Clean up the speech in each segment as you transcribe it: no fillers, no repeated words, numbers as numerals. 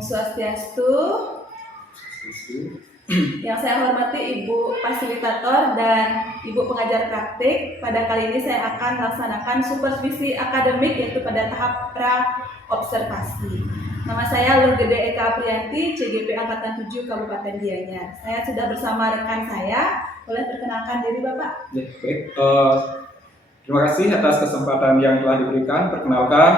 Swastiastu. Yang saya hormati Ibu Fasilitator dan Ibu Pengajar Praktik. Pada kali ini saya akan melaksanakan supervisi akademik yaitu pada tahap pra-observasi. Nama saya Lurgede Eka Aprianti, CGP Angkatan 7 Kabupaten Gianyar. Saya sudah bersama rekan saya. Boleh perkenalkan diri Bapak? Ya, baik. Terima kasih atas kesempatan yang telah diberikan. Perkenalkan,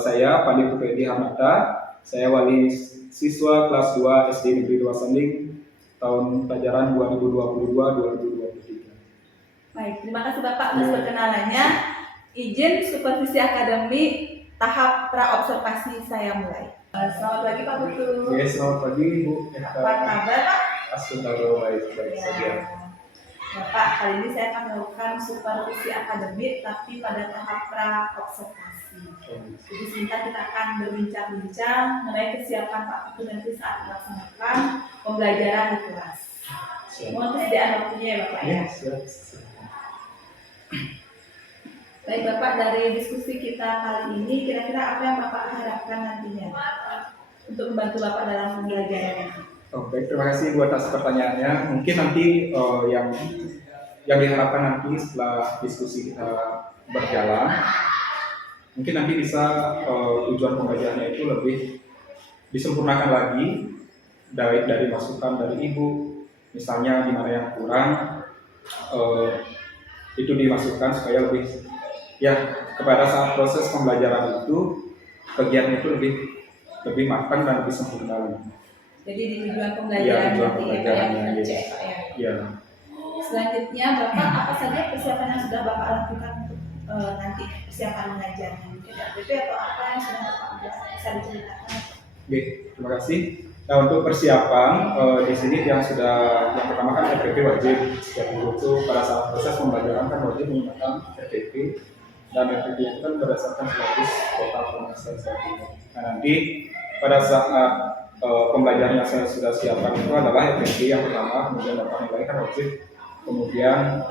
saya Pandi Putredi Hamada. Saya wali siswa kelas 2 SD Negeri 2 Sanding tahun pelajaran 2022-2023. Baik, terima kasih Bapak atas perkenalannya. Izin supervisi akademik tahap pra-observasi saya mulai. Selamat pagi Pak Putu. Ya, selamat pagi Bu. Apa kabar Pak? Alhamdulillah baik-baik saja. Bapak, kali ini saya akan melakukan supervisi akademik tapi pada tahap pra-observasi. Jadi sebentar kita akan berbincang-bincang mengenai kesiapan Pak Putu nanti saat melaksanakan pembelajaran di kelas. Mohon kesediaan waktunya ya Bapak ya. Baik Bapak, dari diskusi kita kali ini kira-kira apa yang Bapak harapkan nantinya untuk membantu Bapak dalam pembelajaran ini? Baik, terima kasih Bu atas pertanyaannya. Mungkin nanti yang diharapkan nanti setelah diskusi kita berjalan, mungkin nanti bisa tujuan pembelajarannya itu lebih disempurnakan lagi dari masukan dari Ibu, misalnya di mana yang kurang itu dimasukkan supaya lebih kepada saat proses pembelajaran itu kegiatan itu lebih matang dan lebih sempurna lagi. Jadi di tujuan pembelajaran ya. Selanjutnya Bapak, apa saja persiapan yang sudah Bapak lakukan untuk nanti persiapan mengajarnya? Mungkin RPP atau apa yang sudah Bapak bisa diceritakan? Oke, terima kasih. Nah, untuk persiapan di sini yang pertama kan RPP wajib. Setiap guru itu pada saat proses pembelajaran kan wajib menggunakan RPP, dan RPP itu kan berdasarkan siklus total pengajaran saya. Nah, nanti pada saat pembelajaran yang saya sudah siapkan itu adalah RPP yang pertama, kemudian data nilai kan wajib, kemudian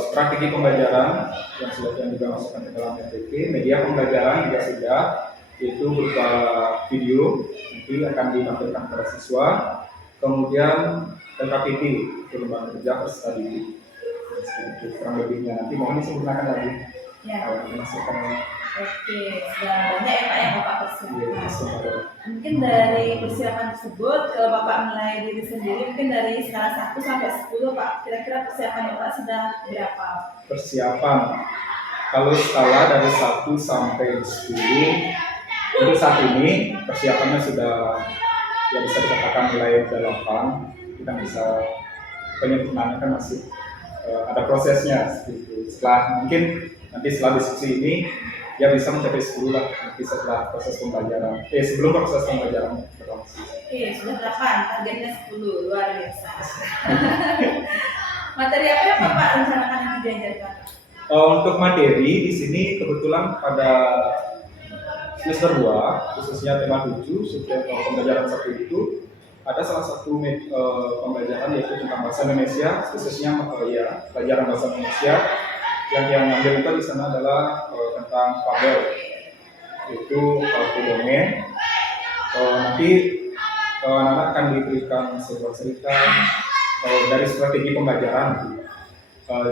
strategi pembelajaran yang juga masukkan ke dalam RPP, media pembelajaran juga sudah, yaitu berupa video nanti akan ditampilkan kepada siswa, kemudian LKPD itu lembaga kerja peserta didik. Itu kurang lebihnya, nanti mohon disempurnakan lagi. Oke, sudah banyak ya Pak yang Bapak persiapkan. Mungkin dari persiapan tersebut, kalau Bapak menilai diri sendiri, mungkin dari skala 1 sampai 10 Pak, kira-kira persiapan Bapak sudah berapa? Persiapan, kalau skala dari 1 sampai 10, untuk saat ini persiapannya sudah bisa dikatakan nilai 8. Kita bisa penyempurnaannya kan masih ada prosesnya seperti itu. Mungkin nanti setelah diskusi ini bisa mencapai 10 lah nanti setelah proses pembelajaran. Sebelum proses pembelajaran berlangsung. Sudah 8, targetnya 10, luar biasa. Materi apa yang Bapak rencanakan yang diajarkan? Untuk materi di sini kebetulan pada semester 2, khususnya tema 7, subjek pembelajaran 1 itu ada salah satu pembelajaran yaitu tentang bahasa Indonesia, khususnya pelajaran bahasa Indonesia. Yang ambil itu di sana adalah tentang fabel, itu dongeng. Nanti anak akan diberikan sebuah cerita dari strategi pembelajaran,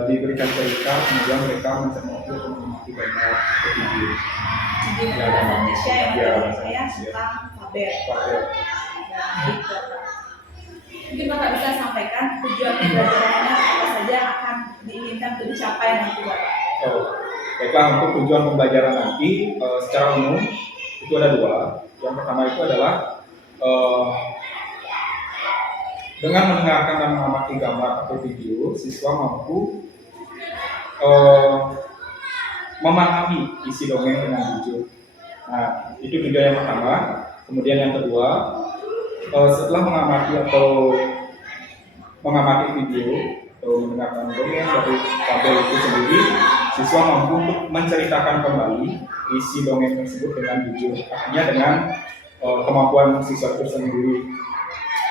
diberikan cerita, kemudian mereka mencermati untuk mengamati gambar video. Jadi bahasa Indonesia yang saya tentang fabel. Mungkin Bapak bisa sampaikan tujuan pembelajarannya apa saja akan diinginkan untuk dicapai nanti Bapak. Baiklah, untuk tujuan pembelajaran nanti secara umum itu ada 2. Yang pertama itu adalah dengan mendengarkan dan mengamati gambar atau video, siswa mampu memahami isi dongeng dengan jujur. Nah, itu tujuan yang pertama. Kemudian yang kedua, setelah mengamati video atau mendengarkan dongeng dari fabel itu sendiri, siswa mampu untuk menceritakan kembali isi dongeng tersebut dengan jujur, artinya dengan kemampuan siswa itu sendiri.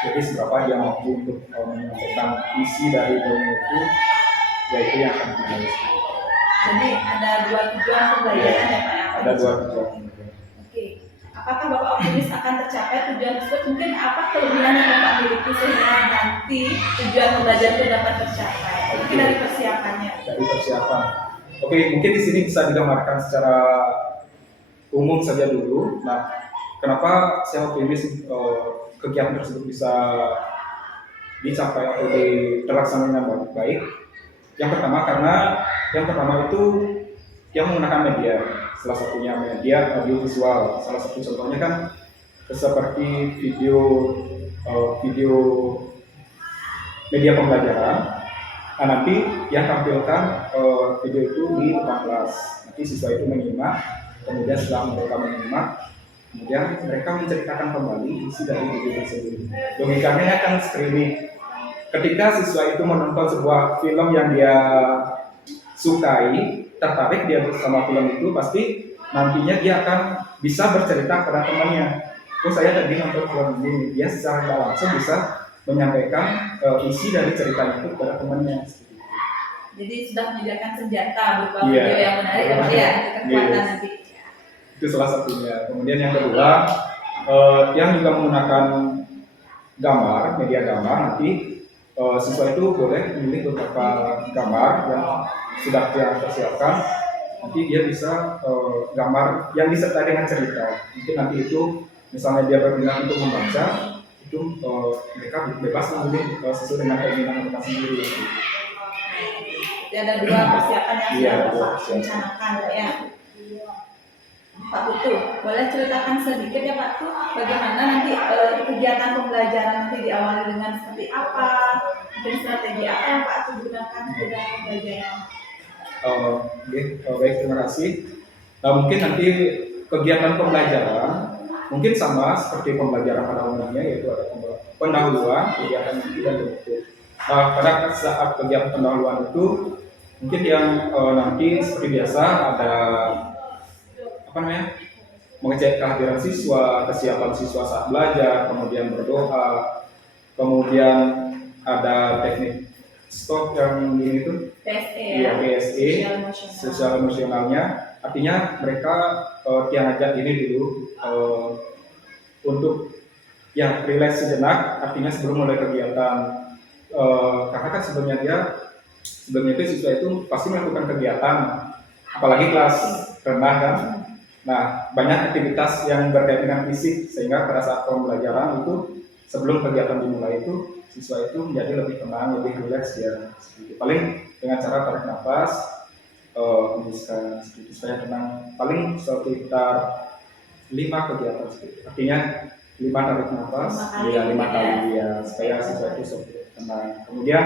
Jadi seberapa dia mampu untuk menyampaikan isi dari dongeng itu, yaitu yang akan kita. Jadi ada 2 tujuan pembelajaran ya Pak ya? Ada 2 tujuan. Oke. Apa apakah Bapak optimis akan tercapai tujuan tersebut? Mungkin apa kelebihan yang Bapak miliki sehingga nanti tujuan pembelajaran itu dapat tercapai? Mungkin dari persiapannya. Dari persiapan. Oke, mungkin di sini bisa digambarkan secara umum saja dulu. Nah, kenapa saya optimis kegiatan tersebut bisa dicapai atau terlaksana dengan baik? Yang pertama itu yang menggunakan media. Salah satunya media audiovisual. Salah satu contohnya kan seperti video media pembelajaran. Nah, nanti yang tampilkan video itu di depan kelas. Nanti siswa itu menyimak, kemudian setelah mereka menyimak, kemudian mereka menceritakan kembali isi dari video tersebut. Logikanya kan screening. Ketika siswa itu menonton sebuah film yang dia sukai, tertarik dia sama film itu, pasti nantinya dia akan bisa bercerita kepada temannya. Oh, saya tadi nonton film ini, dia secara tidak langsung bisa menyampaikan isi dari ceritanya itu kepada temannya. Jadi sudah menyediakan senjata berupa Iya. video yang menarik ya Pak ya, itu kekuatan Yes. nanti. Itu salah satunya. Kemudian yang kedua, yang juga menggunakan media gambar, nanti siswa itu boleh memilih beberapa gambar yang sudah dia persiapkan. Nanti dia bisa gambar yang disertai dengan cerita. Mungkin nanti itu misalnya dia berminat untuk membaca, itu mereka bebas memilih sesuai dengan keinginan mereka sendiri. Jadi ada dua persiapan yang Iya, sudah dua Bapak persiapan. rencanakan ya. Pak Putu, boleh ceritakan sedikit ya Pak Putu, bagaimana nanti kegiatan pembelajaran nanti diawali dengan seperti apa, dan strategi apa yang Pak Putu gunakan dalam pembelajaran? Baik, terima kasih. Nah, mungkin nanti kegiatan pembelajaran mungkin sama seperti pembelajaran pada umumnya, yaitu ada pendahuluan, kegiatan inti dan penutup. Nah, pada saat kegiatan pendahuluan itu mungkin yang nanti seperti biasa ada mengecek kehadiran siswa, kesiapan siswa saat belajar, kemudian berdoa, kemudian ada teknik stop yang ini itu PSE ya, ya, PSE, sosial sosial emosionalnya. Artinya mereka yang ajak ini dulu untuk yang relax sejenak, artinya sebelum mulai kegiatan. Karena kan sebelumnya itu siswa itu pasti melakukan kegiatan, apalagi kelas rendah kan. Nah, banyak aktivitas yang berkaitan dengan fisik, sehingga pada saat pembelajaran itu sebelum kegiatan dimulai itu siswa itu menjadi lebih tenang, lebih rileks ya. Paling dengan cara tarik nafas, hembuskan sedikit supaya tenang. Paling sekitar 5 kegiatan sedikit. Artinya 5 tarik nafas, 5 kali ya, supaya siswa itu sedikit tenang. Kemudian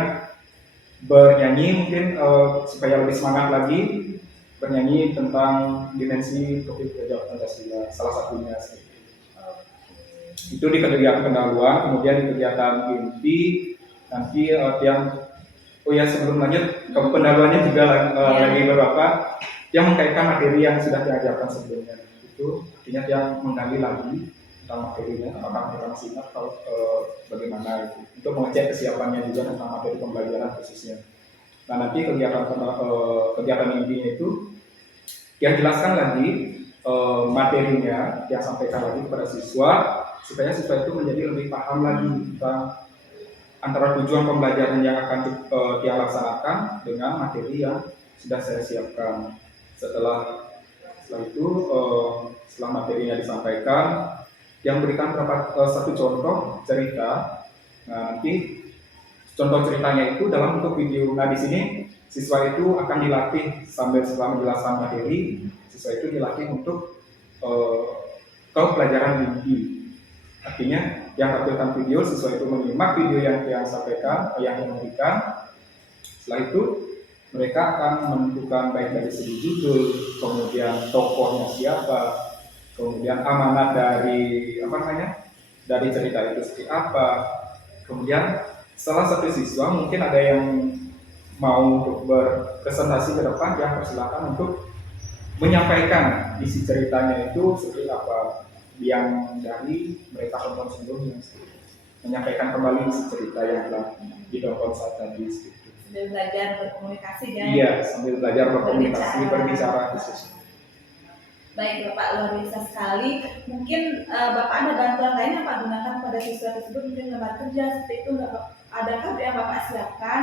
bernyanyi mungkin supaya lebih semangat lagi, bernyanyi tentang dimensi topik belajar Pancasila, salah satunya seperti itu. Itu di kegiatan pendahuluan. Kemudian di kegiatan inti nanti sebelum lanjut ke pendahuluannya juga lagi beberapa yang mengkaitkan materi yang sudah diajarkan sebelumnya. Itu artinya yang menggali lagi tentang materinya, apakah mereka masih ingat atau bagaimana itu, untuk mengecek kesiapannya juga tentang materi pembelajaran khususnya. Nah, nanti kegiatan intinya itu yang jelaskan lagi materinya, yang sampaikan lagi kepada siswa supaya siswa itu menjadi lebih paham lagi tentang antara tujuan pembelajaran yang akan dia laksanakan dengan materi yang sudah saya siapkan. Setelah itu setelah materinya disampaikan, yang berikan satu contoh cerita. Nah, nanti contoh ceritanya itu dalam bentuk video. Nah, di sini siswa itu akan dilatih setelah menjelaskan materi, siswa itu dilatih untuk ke pelajaran inti. Artinya yang tampilkan video, siswa itu menyimak video yang sampaikan, yang diberikan. Setelah itu mereka akan menentukan baik dari segi judul, kemudian tokohnya siapa, kemudian amanat dari dari cerita itu seperti apa. Kemudian salah satu siswa mungkin ada yang mau untuk berpresentasi ke depan, yang persilakan untuk menyampaikan isi ceritanya itu seperti apa yang dari mereka tonton sebelumnya, menyampaikan kembali isi cerita yang telah ditonton saat tadi. Sambil belajar berkomunikasi ya. Iya, sambil belajar berkomunikasi, berbicara khususnya. Baik Bapak, luar biasa sekali. Mungkin Bapak ada bantuan lain yang Pak gunakan pada siswa tersebut, mungkin lembar kerja seperti itu nggak Pak? Adakah yang Bapak siapkan?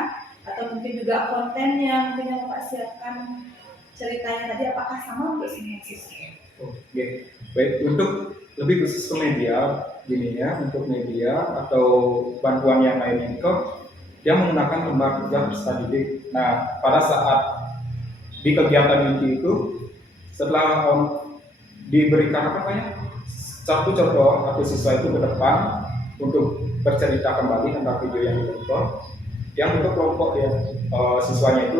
Atau mungkin juga kontennya mungkin yang Bapak siapkan, ceritanya tadi apakah sama untuk semua siswa? Oke, baik, untuk lebih khusus ke media, gini ya, untuk media atau bantuan yang lainnya itu dia menggunakan lembar kerja peserta didik. Nah, pada saat di kegiatan inti itu, setelah diberikan apa namanya satu contoh atau siswa itu ke depan untuk bercerita kembali tentang video yang ditonton, yang untuk kelompok ya, siswanya itu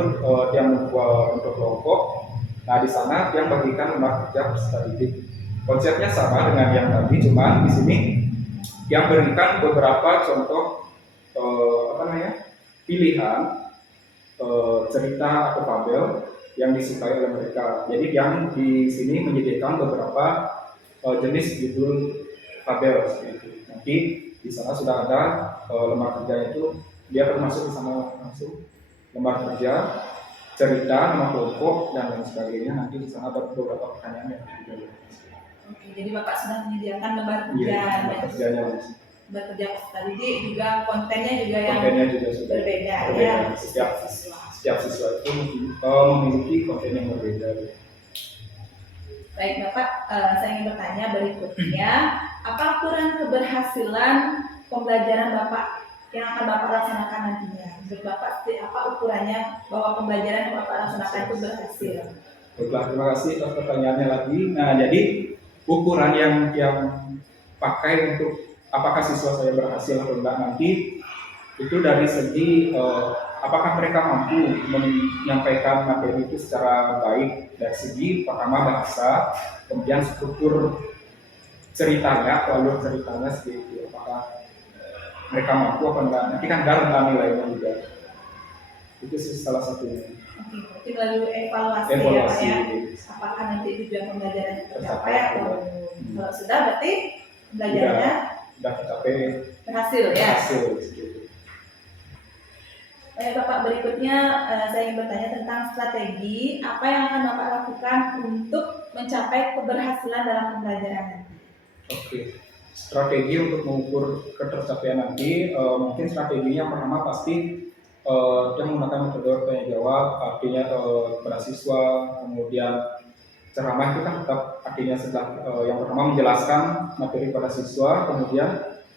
yang membuat untuk kelompok. Nah, di sana yang bagikan lembar kerja peserta didik. Konsepnya sama dengan yang tadi, cuman di sini yang berikan beberapa contoh apa namanya pilihan cerita atau fabel yang disukai oleh mereka. Jadi yang di sini menyediakan beberapa jenis judul fabel seperti itu. Nanti di sana sudah ada lembar kerja itu, dia termasuk di sana langsung lembar kerja, cerita, nama kelompok dan lain sebagainya. Nanti di sana ada beberapa pertanyaan yang juga. Oke, jadi Bapak sudah menyediakan lembar kerja, Iya, lembar kerjanya. lembar kerja peserta didik, juga kontennya juga yang Kontennya juga sudah berbeda berbeda. ya. Setiap siswa itu memiliki konten yang berbeda. Baik Bapak, saya ingin bertanya berikutnya, apa ukuran keberhasilan pembelajaran Bapak yang akan Bapak laksanakan nantinya? Menurut Bapak, seperti apa ukurannya bahwa pembelajaran yang Bapak laksanakan itu berhasil? Baiklah, terima kasih atas pertanyaannya lagi. Nah, jadi ukuran yang pakai untuk apakah siswa saya berhasil atau enggak nanti itu dari segi apakah mereka mampu menyampaikan materi itu secara baik dari segi pertama bahasa, kemudian struktur ceritanya atau alur ceritanya seperti itu, apakah mereka mampu apa enggak. Nanti kan ada nilainya juga. Itu sih salah satunya. Oke, berarti melalui evaluasi, Evaluasi. ya Pak ya, apakah nanti tujuan pembelajaran tercapai atau belum. Kalau sudah berarti pembelajarannya Sudah tercapai, berhasil ya. berhasil gitu. Baik Bapak, berikutnya saya ingin bertanya tentang strategi apa yang akan Bapak lakukan untuk mencapai keberhasilan dalam pembelajaran nanti. Oke, strategi untuk mengukur ketercapaian nanti mungkin strateginya pertama pasti dia menggunakan metode tanya jawab, artinya pada siswa, kemudian ceramah itu kan tetap artinya setelah yang pertama menjelaskan materi pada siswa, kemudian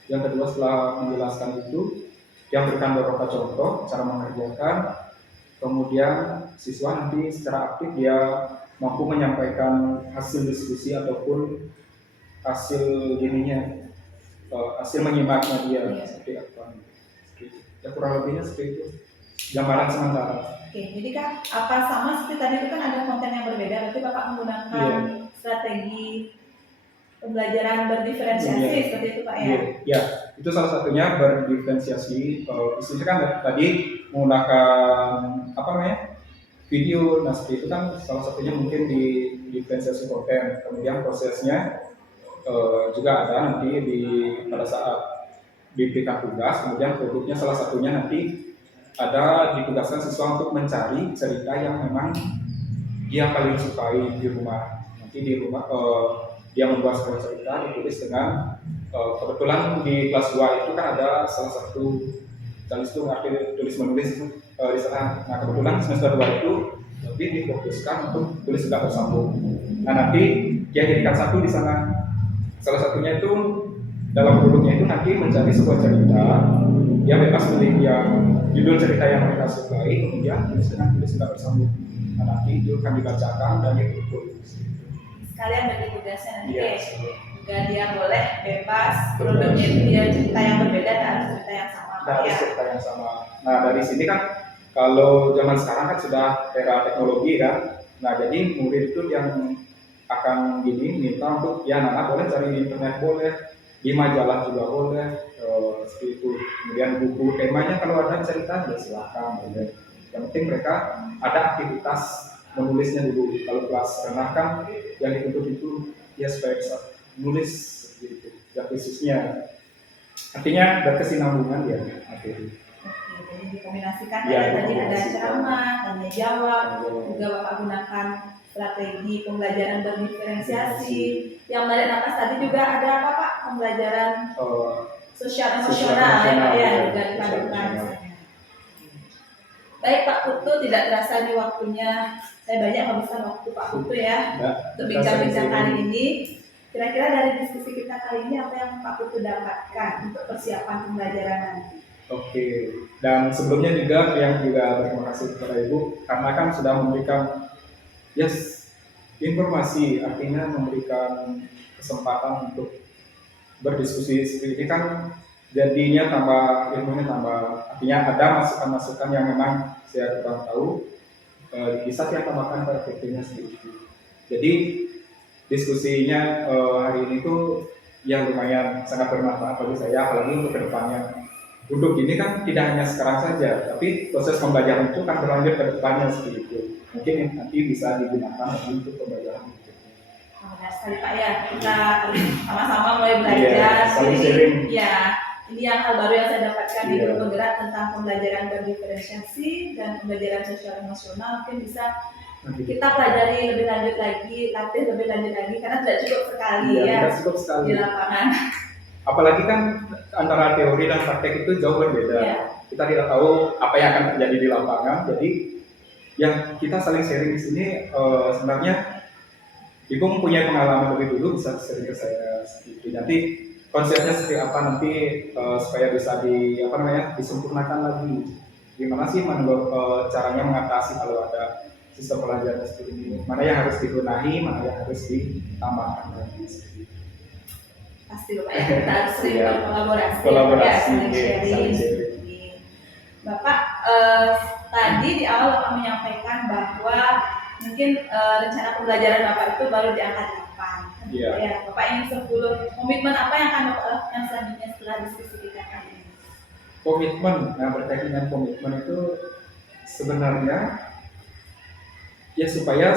yang kedua setelah menjelaskan itu yang berikan beberapa contoh cara mengerjakan, kemudian siswa nanti secara aktif dia mampu menyampaikan hasil diskusi ataupun hasil ininya, hasil menyimaknya dia seperti apa. Ya kurang lebihnya seperti itu. Gambaran sementara. Oke, jadi kan apa sama seperti tadi itu kan ada konten yang berbeda, berarti Bapak menggunakan strategi pembelajaran berdiferensiasi seperti itu Pak ya? Iya, itu salah satunya berdiferensiasi. Isinya kan tadi menggunakan apa namanya video, nah seperti itu kan salah satunya mungkin di diferensiasi konten. Kemudian prosesnya juga ada nanti pada saat diberikan tugas, kemudian produknya salah satunya nanti ada ditugaskan siswa untuk mencari cerita yang memang dia paling sukai di rumah. Nanti di rumah dia membuat sebuah cerita ditulis dengan kebetulan di kelas 2 itu kan ada salah satu tulis itu arti tulis menulis itu di sana. Nah kebetulan semester 2 itu lebih difokuskan untuk tulis tidak bersambung. Nah nanti dia jadikan satu di sana. Salah satunya itu dalam produknya itu nanti mencari sebuah cerita, dia bebas pilih yang judul cerita yang mereka sukai, kemudian tulis tidak bersambung. Nah, nanti itu akan dibacakan dan ditulis. Sekalian bagi tugasnya nanti Iya, juga dia boleh bebas produknya itu dia cerita yang berbeda dan harus cerita yang sama. Harus cerita yang sama. Nah dari sini kan kalau zaman sekarang kan sudah era teknologi kan. Nah jadi murid itu yang akan gini minta untuk ya anak boleh cari di internet boleh, di majalah juga boleh, seperti itu. Kemudian buku temanya kalau ada cerita ya silakan boleh. Yang penting mereka ada aktivitas menulisnya dulu. Kalau kelas renah kan yang dituntut itu ya supaya bisa menulis seperti itu. Ya khususnya artinya berkesinambungan ya materi. Oke, jadi dikombinasikan Ya, tadi ada dikombinasikan. ceramah, tanya jawab, juga Bapak gunakan strategi pembelajaran berdiferensiasi. Yang menarik nafas tadi juga ada apa Pak? Pembelajaran sosial emosional ya Pak ya, juga dipadukan. Baik Pak Putu, tidak terasa nih waktunya. Saya banyak menghabiskan waktu Pak Putu ya untuk bincang-bincang kali ini. Kira-kira dari diskusi kita kali ini apa yang Pak Putu dapatkan untuk persiapan pembelajaran nanti? Oke, dan sebelumnya juga berterima kasih kepada Ibu karena kan sudah memberikan informasi, artinya memberikan kesempatan untuk berdiskusi seperti ini kan jadinya tambah ilmunya tambah, artinya ada masukan-masukan yang memang saya kurang tahu, bisa saya tambahkan perspektifnya sedikit. Jadi diskusinya hari ini tuh yang lumayan sangat bermanfaat bagi saya, apalagi untuk kedepannya. Untuk ini kan tidak hanya sekarang saja, tapi proses pembelajaran itu kan berlanjut ke depannya seperti itu. Mungkin nanti bisa digunakan untuk pembelajaran berikutnya. Benar sekali Pak ya, kita sama-sama mulai belajar. Saling sharing. Ya, ini yang hal baru yang saya dapatkan di Guru Penggerak tentang pembelajaran berdiferensiasi dan pembelajaran sosial emosional. Mungkin bisa kita pelajari lebih lanjut lagi, latih lebih lanjut lagi karena tidak cukup sekali tidak cukup sekali di lapangan. Apalagi kan antara teori dan praktek itu jauh berbeda. Kita tidak tahu apa yang akan terjadi di lapangan. Jadi yang kita saling sharing di sini sebenarnya Ibu mempunyai pengalaman lebih dulu, bisa sharing ke saya sedikit. Nanti konsepnya seperti apa nanti supaya bisa disempurnakan lagi. Gimana sih caranya mengatasi kalau ada sistem pelajaran seperti ini? Mana yang harus dibenahi, mana yang harus ditambahkan lagi seperti itu. Pasti Bapak ya, kita harus sering berkolaborasi. Saling sharing. Bapak tadi di awal Bapak menyampaikan bahwa mungkin rencana pembelajaran Bapak itu baru di angka 8. Ya, Bapak ingin 10. Komitmen apa yang akan Bapak lakukan selanjutnya setelah diskusi kita kali ini? Komitmen, berkaitan dengan komitmen itu sebenarnya ya supaya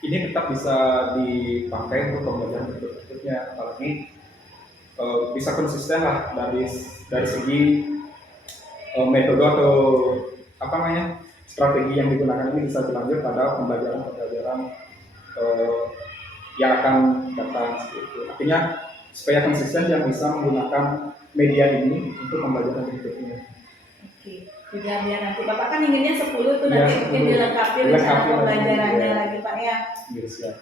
ini tetap bisa dipakai untuk pembelajaran berikutnya, apalagi bisa konsisten lah dari segi metode atau strategi yang digunakan ini bisa berlanjut pada pembelajaran yang akan datang seperti itu. Artinya supaya konsisten yang bisa menggunakan media ini untuk pembelajaran berikutnya. Oke, biar nanti Bapak kan inginnya 10 tuh nanti mungkin dilengkapi rencana pembelajarannya lagi Pak ya. Siap.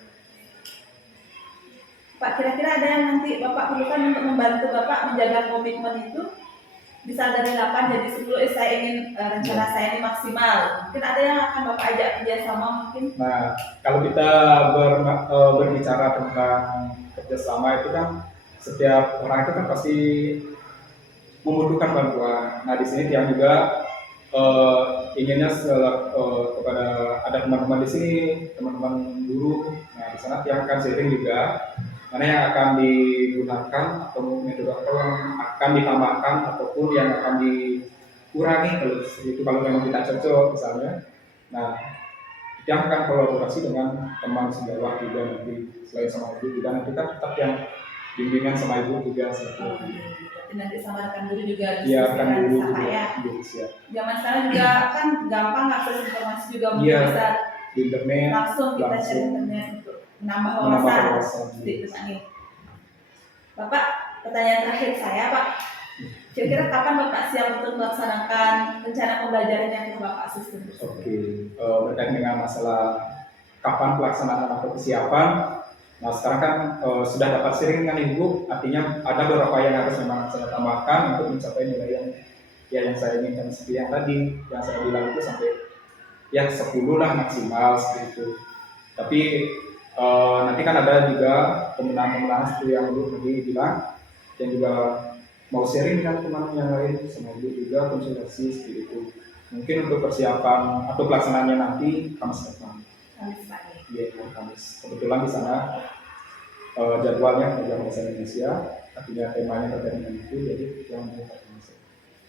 Pak, kira-kira ada yang nanti Bapak perlukan untuk membantu Bapak menjaga komitmen itu? Bisa dari 8 jadi 10, saya ingin rencana saya ini maksimal. Mungkin ada yang akan Bapak ajak kerjasama mungkin? Nah, kalau kita berbicara tentang kerjasama itu kan setiap orang itu kan pasti membutuhkan bantuan. Nah, di sini yang juga inginnya kepada ada teman-teman di sini, teman-teman guru. Nah, di sana yang akan sharing juga mana yang akan digunakan atau metode apa yang akan ditambahkan ataupun yang akan dikurangi kalau memang tidak cocok misalnya. Nah, kita akan kolaborasi dengan teman sejawat juga nanti selain sama ibu juga nanti kan tetap yang bimbingan sama ibu juga nanti sama rekan guru juga rekan guru ya. Zaman sekarang juga kan gampang akses informasi juga mungkin bisa di internet langsung kita cari internet untuk menambah wawasan. Bapak, pertanyaan terakhir saya Pak, kira-kira kapan Bapak siap untuk melaksanakan rencana pembelajaran yang telah Bapak susun? Oke, berkaitan dengan masalah kapan pelaksanaan atau kesiapan. Nah, sekarang kan sudah dapat sharing dengan Ibu, artinya ada beberapa yang harus memang saya tambahkan untuk mencapai nilai yang saya inginkan seperti yang tadi, yang saya bilang itu sampai 10 lah maksimal seperti itu. Tapi nanti kan ada juga pemenang-pemenang seperti yang Ibu tadi bilang, yang juga mau sharing dengan teman yang lain, sama Ibu juga konsultasi seperti itu. Mungkin untuk persiapan atau pelaksanaannya nanti Kamis depan. Iya, Kamis. Kebetulan di sana jadwalnya pelajaran bahasa Indonesia, artinya temanya terkait dengan itu, jadi yang mau Kamis.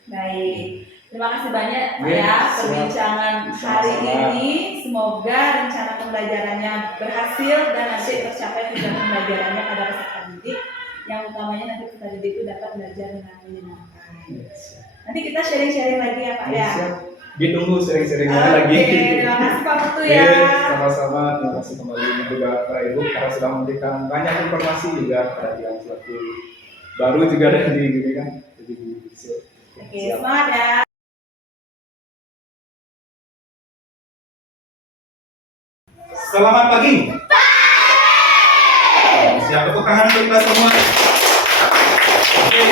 Baik, terima kasih banyak ya perbincangan hari ini. Semoga rencana pembelajarannya berhasil dan nanti tercapai tujuan pembelajarannya pada peserta didik. Yang utamanya nanti peserta didik itu dapat belajar dengan menyenangkan. Nanti kita sharing-sharing lagi ya Pak ya. Ditunggu sering-seringnya lagi. Terima kasih Pak Putu ya. Yes, sama-sama. Terima kasih kembali juga para ibu karena sudah memberikan banyak informasi juga pada yang selaku baru juga ada di gini kan. Jadi Oke, semangat ya. Selamat pagi. Siap tepuk tangan untuk kita semua. Oke,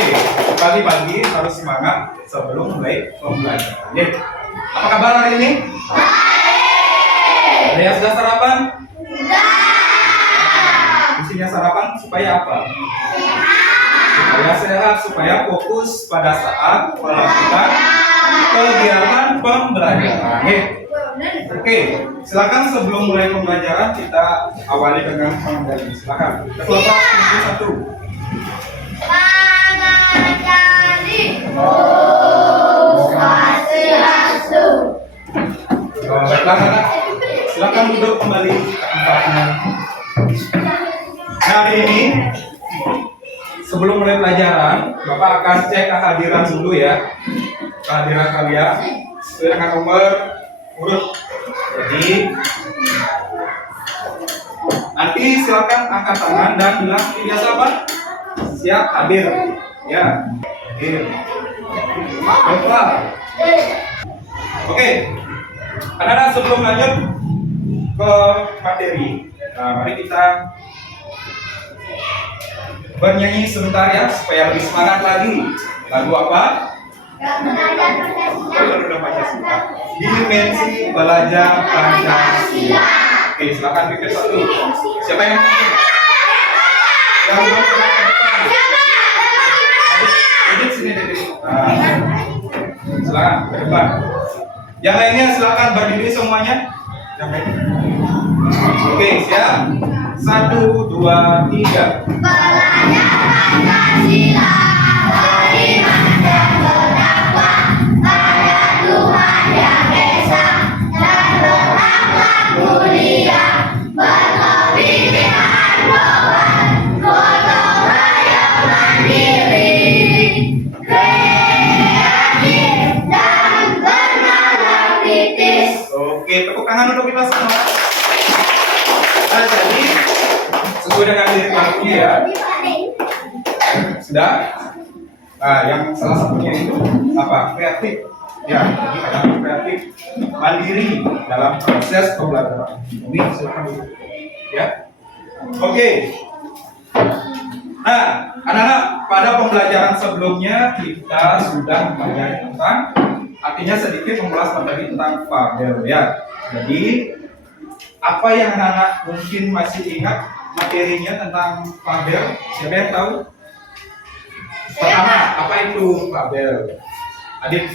pagi-pagi harus semangat sebelum mulai pembelajaran. Ya. Apa kabar hari ini? Ada yang sudah sarapan? Isinya sarapan supaya apa? Supaya sehat, supaya fokus pada saat melakukan kegiatan pembelajaran. Oke, silakan sebelum mulai pembelajaran kita awali dengan pengendalian. Silakan. Kelompok mungkin satu. Baiklah, anak. Silakan duduk kembali tempatnya. Nah, hari ini sebelum mulai pelajaran, Bapak akan cek kehadiran dulu ya. Kehadiran kalian sesuai dengan nomor urut. Jadi nanti silakan angkat tangan dan bilang biasa apa? Siap hadir. Ya, hadir. Baiklah. Oke. Anak-anak sebelum lanjut ke materi, nah, mari kita bernyanyi sebentar ya supaya lebih semangat lagi. Lagu apa? Udah Pancasila. Dimensi belajar Pancasila. Oke, silakan pikir satu. Siapa yang belum pernah ke depan? Adit sini Adit. Nah, silakan ke depan. Yang lainnya silakan berdiri semuanya. Yang lain. Oke, siap. 1, 2, 3. Belajar Pancasila beriman dan bertakwa pada Tuhan Yang Esa dan berakhlak mulia, berkebinekaan global, gotong royong mandiri, kreatif dan bernalar kritis. Oke, tepuk tangan untuk kita semua. Nah, jadi sesuai dengan diri lagunya ya. Sudah? Nah, yang salah satunya itu apa? Kreatif. Ya, jadi ada kreatif, mandiri dalam proses pembelajaran. Ini silakan dulu. Ya. Oke. Nah, anak-anak, pada pembelajaran sebelumnya kita sudah mempelajari tentang artinya sedikit mengulas materi tentang fabel ya. Jadi apa yang anak-anak mungkin masih ingat materinya tentang fabel? Siapa yang tahu? Pertama, apa itu fabel? Adit.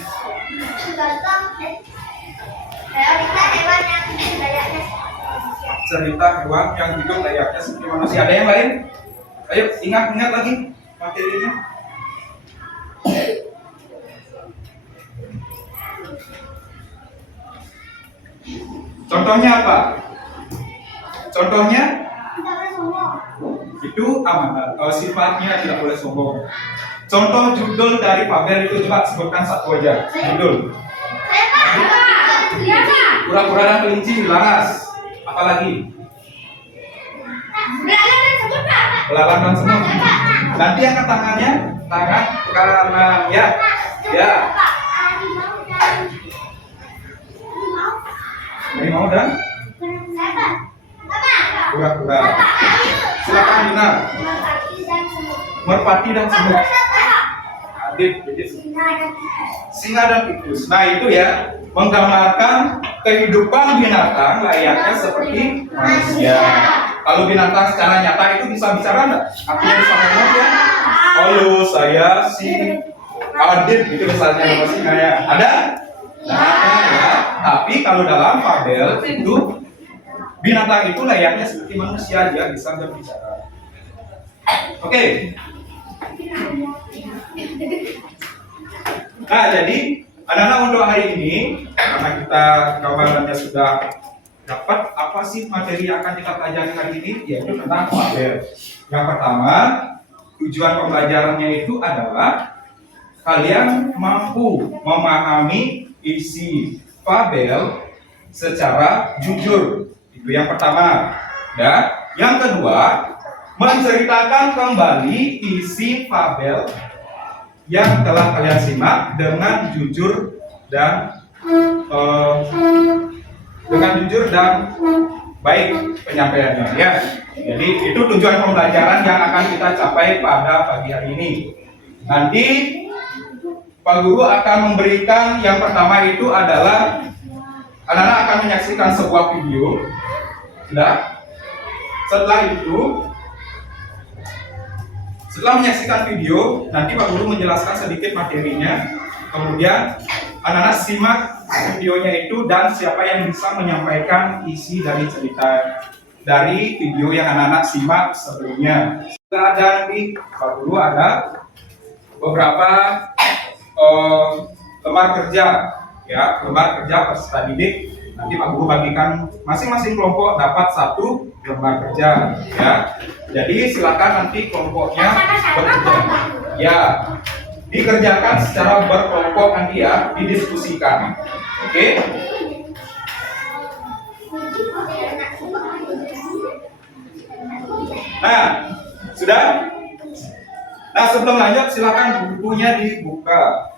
Cerita hewan yang hidup layaknya seperti manusia. Ada yang lain? Ayo ingat-ingat lagi materinya. Contohnya apa? Contohnya itu amanat. Sifatnya tidak boleh sombong. Contoh judul dari fabel itu coba sebutkan satu aja. Judul. Kura-kura dan kelinci, laras. Apalagi? Belalang dan semut. Nanti angkat tangannya, tangan kanan ya. Ya. Harimau dan kura-kura. Silakan benar. Merpati dan semut. Adit, singa dan tikus. Nah itu ya, menggambarkan kehidupan binatang layaknya seperti manusia. Kalau binatang secara nyata itu bisa bicara nggak? Artinya bisa ngomong ya? Halo, saya si Adit, itu misalnya nama singa ya. Ada? Nah, ada ya. Tapi kalau dalam fabel itu binatang itu layaknya seperti manusia, dia bisa berbicara. Oke. Nah, jadi anak-anak untuk hari ini karena kita gambarannya sudah dapat apa sih materi yang akan kita pelajari hari ini, yaitu tentang fabel. Yang pertama, tujuan pembelajarannya itu adalah kalian mampu memahami isi fabel secara jujur. Itu yang pertama. Ya. Yang kedua, menceritakan kembali isi fabel yang telah kalian simak dengan jujur dan baik penyampaiannya ya. Jadi itu tujuan pembelajaran yang akan kita capai pada pagi hari ini. Nanti Pak Guru akan memberikan yang pertama itu adalah anak-anak akan menyaksikan sebuah video. Sudah? Setelah menyaksikan video, nanti Pak Guru menjelaskan sedikit materinya. Kemudian anak-anak simak videonya itu dan siapa yang bisa menyampaikan isi dari cerita dari video yang anak-anak simak sebelumnya. Setelah ada nanti Pak Guru ada beberapa lembar kerja, ya, lembar kerja peserta didik. Nanti Pak Guru bagikan masing-masing kelompok dapat satu lembar kerja, ya. Jadi silakan nanti kelompoknya bekerja, ya, dikerjakan secara berkelompok nanti ya, didiskusikan, oke? Nah, sudah? Nah, sebelum lanjut silakan bukunya dibuka,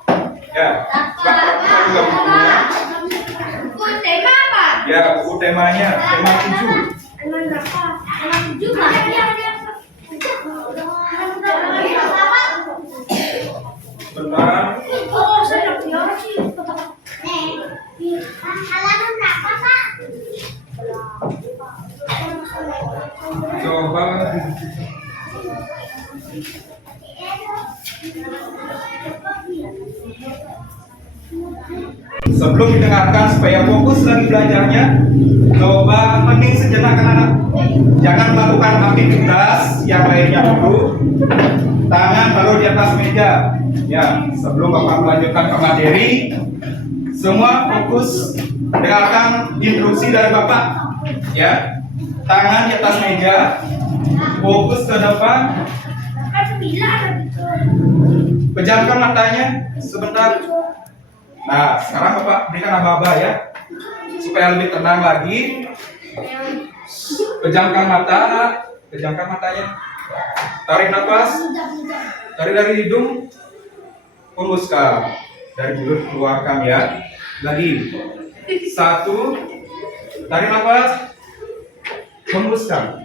ya. Silakan buka bukunya. Buku tema apa? Ya, buku temanya, tema 7. Tema berapa? Tema 7 Pak. Bentar. Oh, saya lihat sih. Halaman berapa, Pak? Coba. Sebelum didengarkan supaya fokus lagi belajarnya, coba hening sejenak anak-anak. Jangan melakukan aktivitas yang lainnya dulu. Tangan taruh di atas meja. Ya, sebelum Bapak melanjutkan ke materi, semua fokus dengarkan instruksi dari Bapak. Ya, tangan di atas meja, fokus ke depan. Pejamkan matanya sebentar. Nah, sekarang Bapak berikan aba-aba ya, supaya lebih tenang lagi. Pejamkan mata, pejamkan matanya. Tarik nafas, tarik dari hidung, hembuskan dari mulut, keluarkan ya. Lagi, 1, tarik nafas, hembuskan.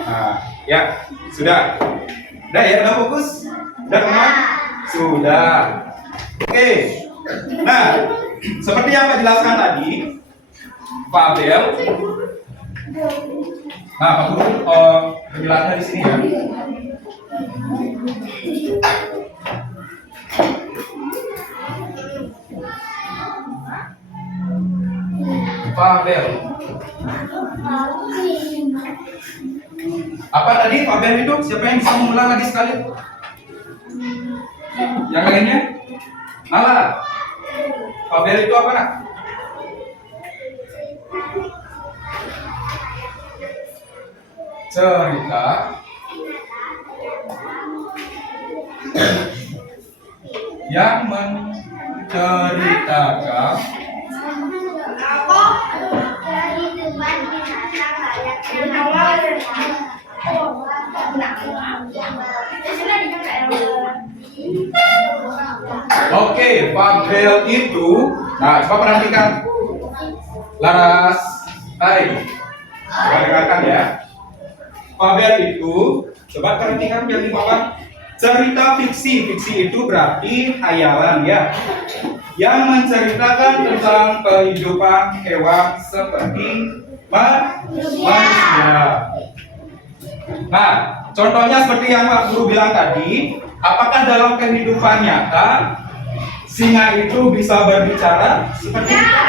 Nah, ya, sudah. Udah ya, udah fokus, udah tenang, sudah. Oke, nah seperti yang Pak jelaskan tadi, fabel. Nah, Pak Guru penjelasannya di sini ya. Fabel. Apa tadi fabel itu? Siapa yang bisa mengulang lagi sekali? Yang lainnya? Nala. Fabel itu apa nak? Cerita yang menceritakan kehidupan binatang layak Oke, fabel itu, nah coba perhatikan, Laras, hai, coba dengarkan ya. Fabel itu, coba perhatikan yang di bawah, cerita fiksi. Fiksi itu berarti hayalan ya, yang menceritakan tentang kehidupan hewan seperti manusia. Nah, contohnya seperti yang Pak Guru bilang tadi, apakah dalam kehidupan nyata singa itu bisa berbicara seperti kita?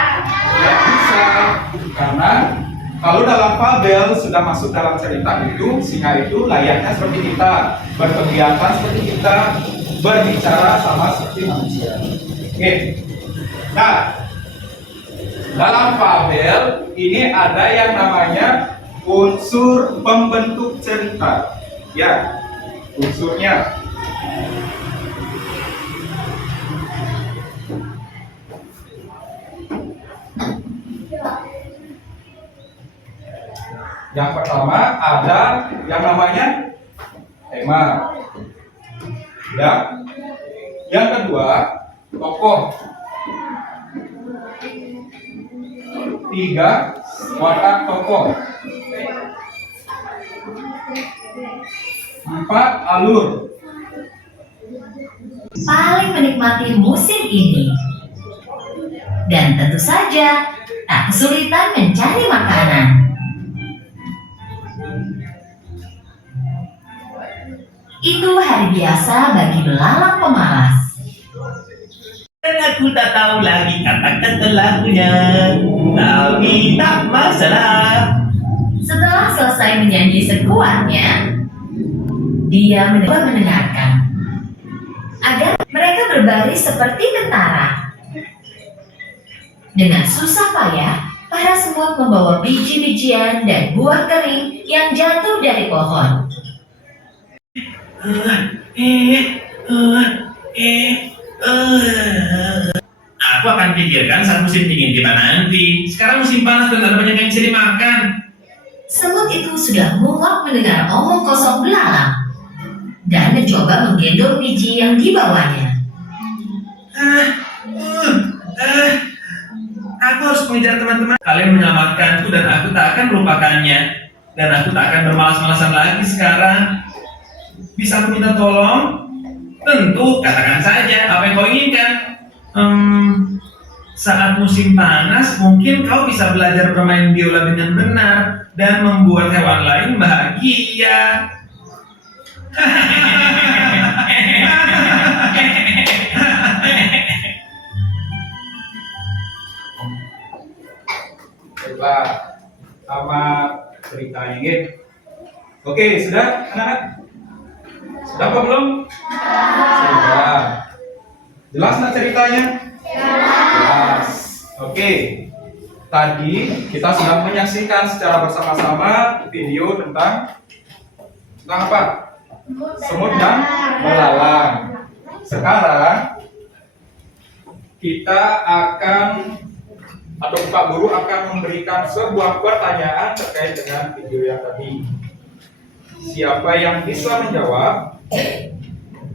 Ya bisa, karena kalau dalam fabel sudah masuk dalam cerita itu, singa itu layaknya seperti kita, berkegiatan seperti kita, berbicara sama seperti manusia. Oke. Nah, dalam fabel ini ada yang namanya unsur pembentuk cerita. Ya, unsurnya. Yang pertama ada yang namanya tema. Ya. Yang kedua, tokoh. 3, watak tokoh. 4, alur. Paling menikmati musim ini. Dan tentu saja, tak kesulitan mencari makanan. Itu hari biasa bagi belalang pemalas. Dan aku tak tahu lagi kata-kata lagunya, tapi tak masalah. Setelah selesai menyanyi sekuatnya, dia mendengarkan. Agar mereka berbaris seperti tentara. Dengan susah payah, para semut membawa biji-bijian dan buah kering yang jatuh dari pohon. Aku akan pikirkan saat musim dingin tiba nanti. Sekarang musim panas dan ada banyak yang bisa dimakan. Semut itu sudah muak mendengar omong kosong belalang dan mencoba menggendong biji yang dibawanya. Aku harus mengejar teman-teman. Kalian menyelamatkanku dan aku tak akan melupakannya. Dan aku tak akan bermalas-malasan lagi sekarang. Bisa aku minta tolong? Tentu, katakan saja apa yang kau inginkan. Saat musim panas, mungkin kau bisa belajar bermain biola dengan benar dan membuat hewan lain bahagia. Baiklah, sama ceritanya gitu. Oke, sudah anak-anak? Sudah apa belum? Sudah. Jelas nggak ceritanya? Jelas. Oke. Tadi kita sudah menyaksikan secara bersama-sama video tentang apa? Semut dan belalang. Sekarang kita akan atau Pak Guru akan memberikan sebuah pertanyaan terkait dengan video yang tadi. Siapa yang bisa menjawab,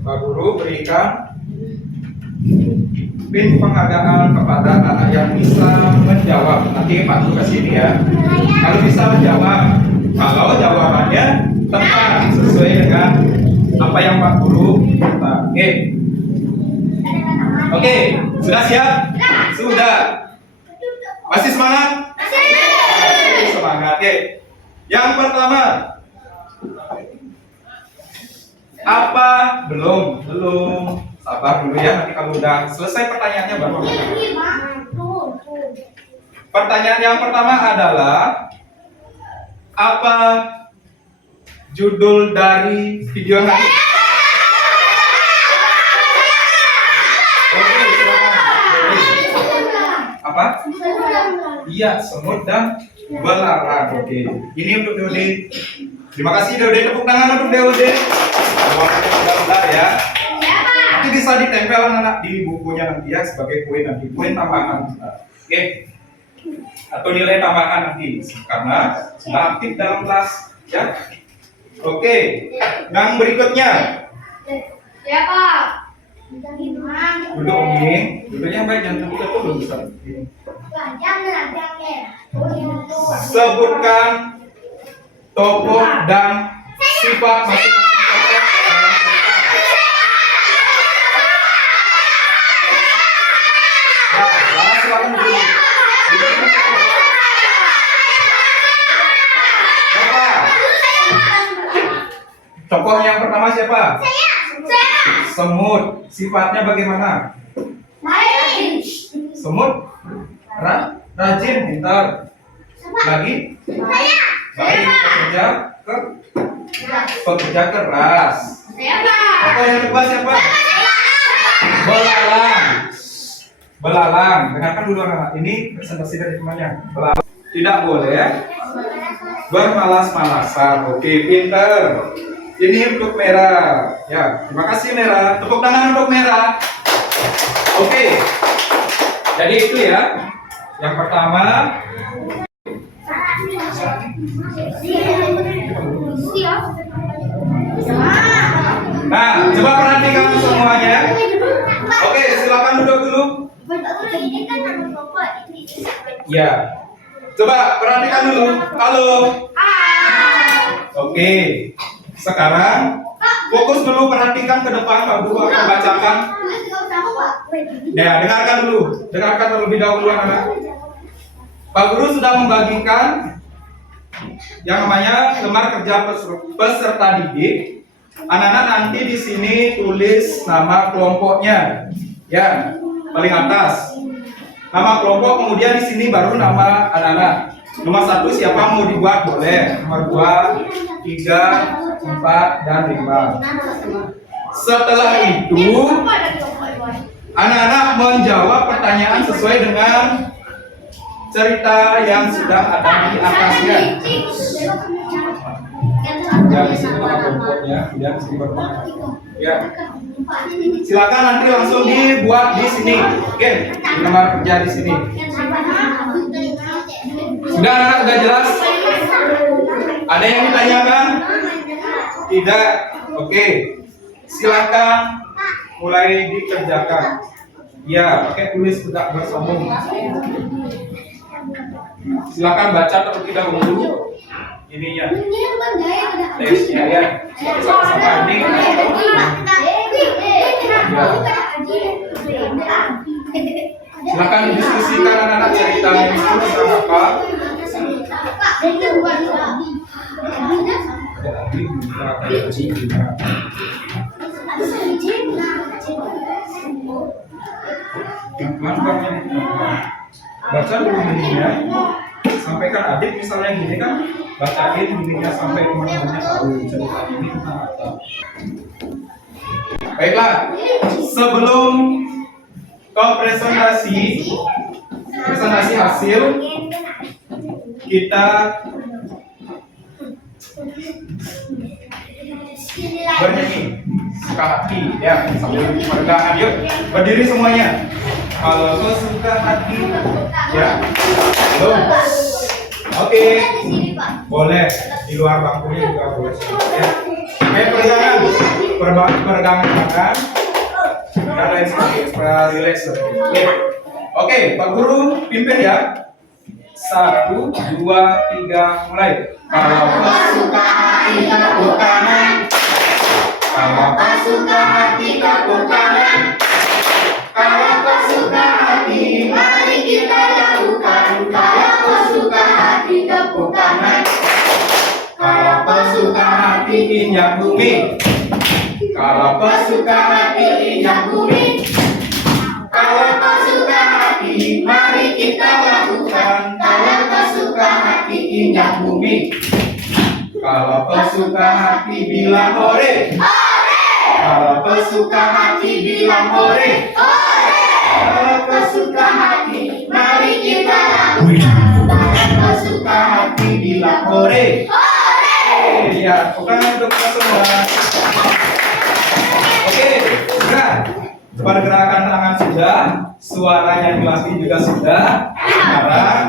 Pak Guru berikan pin penghargaan kepada anak yang bisa menjawab. Nanti Pak Guru kasih ini ya. Kalau bisa menjawab, kalau jawabannya tepat sesuai dengan apa yang Pak Guru minta. Oke, sudah siap? Sudah. Masih semangat? Masih semangat. Oke. Yang pertama, apa? Belum. Sabar dulu ya, nanti kalau udah selesai pertanyaannya baru. Pertanyaan yang pertama adalah apa judul dari video yang tadi? Oke, silakan. Apa? Iya, semut dan belalang. Oke. Ini untuk Dode. Terima kasih Dode, tepuk tangan untuk Dode. Benar ya. Nanti bisa ditempel anak di bukunya nanti ya sebagai poin nanti, poin tambahan kita. Oke. Atau nilai tambahan nanti karena sudah aktif dalam kelas ya. Oke. Yang berikutnya. Ya, Pak. Duduk ini, duduknya baik jangan terbuka belum bisa. Sebutkan tokoh dan sifat masing-masing tokoh dalam cerita. Ya, silakan duduk. Siapa? Tokoh yang pertama siapa? Semut. Sifatnya bagaimana? Semut rajin, pintar. Lagi? Baik, pekerja keras. Tokoh yang kedua siapa? Belalang. Dengarkan dulu anak. Ini presentasi dari temannya. Belalang. Tidak boleh bermalas-malasan. Oke, pintar. Ini untuk merah. Ya, terima kasih merah. Tepuk tangan untuk merah. Oke. Jadi itu ya. Yang pertama Nah, coba perhatikan semuanya. Oke, silakan duduk dulu. Ya, coba perhatikan dulu. Halo. Oke, sekarang fokus dulu, perhatikan ke depan. Pak Guru akan bacakan. Ya, dengarkan dulu. Dengarkan terlebih dahulu anak-anak. Pak Guru sudah membagikan yang namanya lembar kerja peserta didik. Anak-anak nanti di sini tulis nama kelompoknya. Ya, paling atas. Nama kelompok, kemudian di sini baru nama anak-anak. Nomor 1 siapa mau dibuat boleh. Nomor 2, 3, 4, dan 5. Setelah itu, anak-anak menjawab pertanyaan sesuai dengan cerita yang sudah ada di atasnya. Ya, di sini nama kelompoknya, kemudian di sini baru nama. Ya. Silakan nanti langsung dibuat di sini. Oke, di lembar kerja di sini. Sudah anak, sudah jelas? Ada yang ditanyakan? Tidak. Oke. Silakan mulai dikerjakan. Ya, pakai tulis tidak bersambung. Silakan baca terlebih dahulu ininya. Tesnya ya. Sama-sama ini. Silakan didiskusikan anak-anak ceritanya itu tentang apa. Baca dulu ininya. Sampaikan adik misalnya gini kan, bacain ininya sampai teman-temannya tahu cerita ini tentang apa. Baiklah, sebelum ke presentasi hasil, kita bernyanyi suka hati ya, sambil peregangan. Yuk berdiri semuanya. Kalau kau suka hati ya, belum. Oke, boleh di luar bangkunya juga boleh ya. Peregangan tangan dan lain sebagainya supaya rileks. Oke, Pak Guru pimpin ya. 1, 2, 3, mulai. Kalau kau suka hati tepuk kanan. Kalau kau suka hati tepuk kanan. Kalau kau suka hati, mari kita lakukan. Kalau kau suka hati tepuk kanan. Kalau kau suka hati injak bumi. Kalau kau suka hati injak bumi. Kalau kau suka hati, mari kita lakukan. Kalau kau suka hati injak bumi. Kalau kau suka hati bilang hore. Kalau kau suka hati bilang hore. Kalau kau suka hati, mari kita lakukan. Kalau kau suka hati bilang hore. Ya, bukan untuk kita semua. Oke, sudah. Pergerakan tangan sudah, suaranya dilatih juga sudah. Sekarang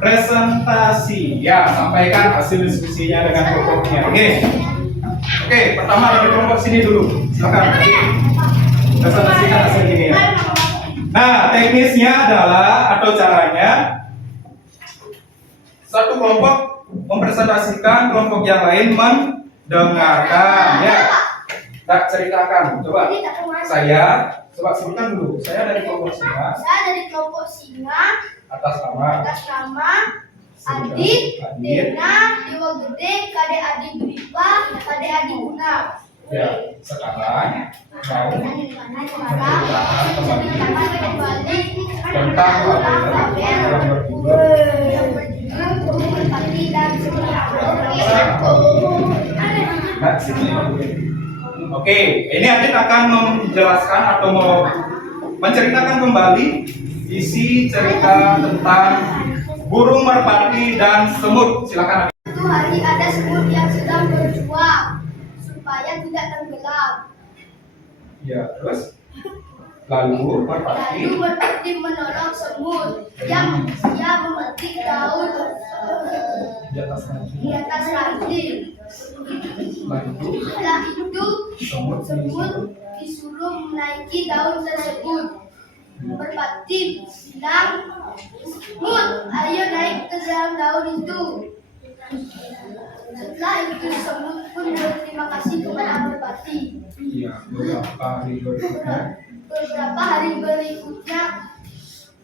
presentasi. Ya, sampaikan hasil diskusinya dengan kelompoknya. Oke, pertama dari kelompok sini dulu. Silakan. Presentasikan hasil ini ya. Nah, teknisnya adalah atau caranya satu kelompok mempresentasikan kelompok yang lain mendengarkan ya. Tak ceritakan. Coba saya sebutkan dulu. Saya dari kelompok singa. Saya dari kelompok singa. Atas nama Adit, Dena, Dewa Gede, Kade Adi Beripa, Kade Adi Guna. Ya, sekarang mau tentang yang Oke, ini Adit akan menjelaskan atau mau menceritakan kembali isi cerita tentang burung merpati dan semut. Silakan. Suatu hari ada semut yang sedang berjuang supaya tidak tenggelam. Ya, terus Lalu merpati Lalu merpati menolong semut yang memetik daun di atas ranting. di atas ranting. Setelah itu Setelah itu semut disuruh menaiki daun tersebut. Merpati bilang, "Semut, ayo naik ke dalam daun itu." Setelah itu semut pun berterima kasih kepada merpati. Iya, beberapa hari berikutnya Beberapa hari berikutnya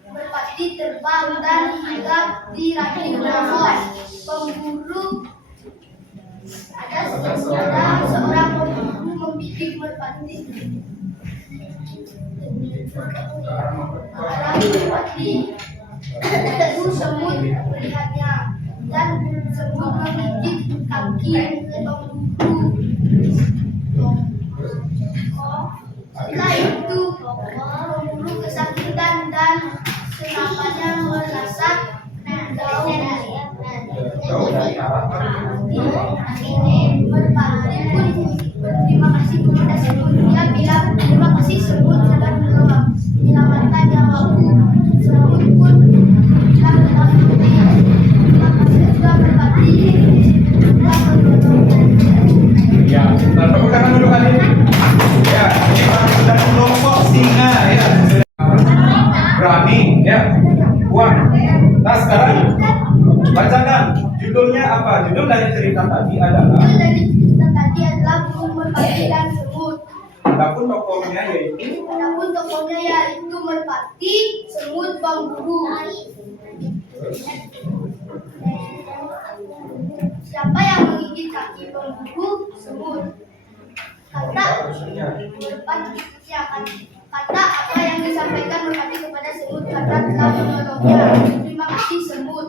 merpati terbang dan hinggap di ranting pohon. Ada seorang pemburu membidik merpati. Lalu semut melihatnya dan semut membidik kaki pemburu. Setelah itu pemburu kesakitan dan senapanya melasat daun. jauh dari arah Merpati pun berterima kasih kepada semut. Dia bilang, "Terima kasih semut sudah menyelamatkan nyawaku." Semut pun bilang kepada merpati, "Terima kasih juga merpati telah menolongnya." ya. Nah, tepuk tangan dulu kali ini. Ya, kita sudah kelompok singa ya. Berani ya. Kuat. Nah, sekarang bacakan judulnya apa? Judul dari cerita tadi adalah Judul dari cerita tadi adalah burung merpati dan semut. adapun tokohnya yaitu Adapun tokohnya yaitu merpati, semut, pemburu. Siapa yang menggigit kaki pemburu? Semut. Kata merpati kata apa yang disampaikan merpati kepada semut karena telah menolongnya. Terima kasih semut.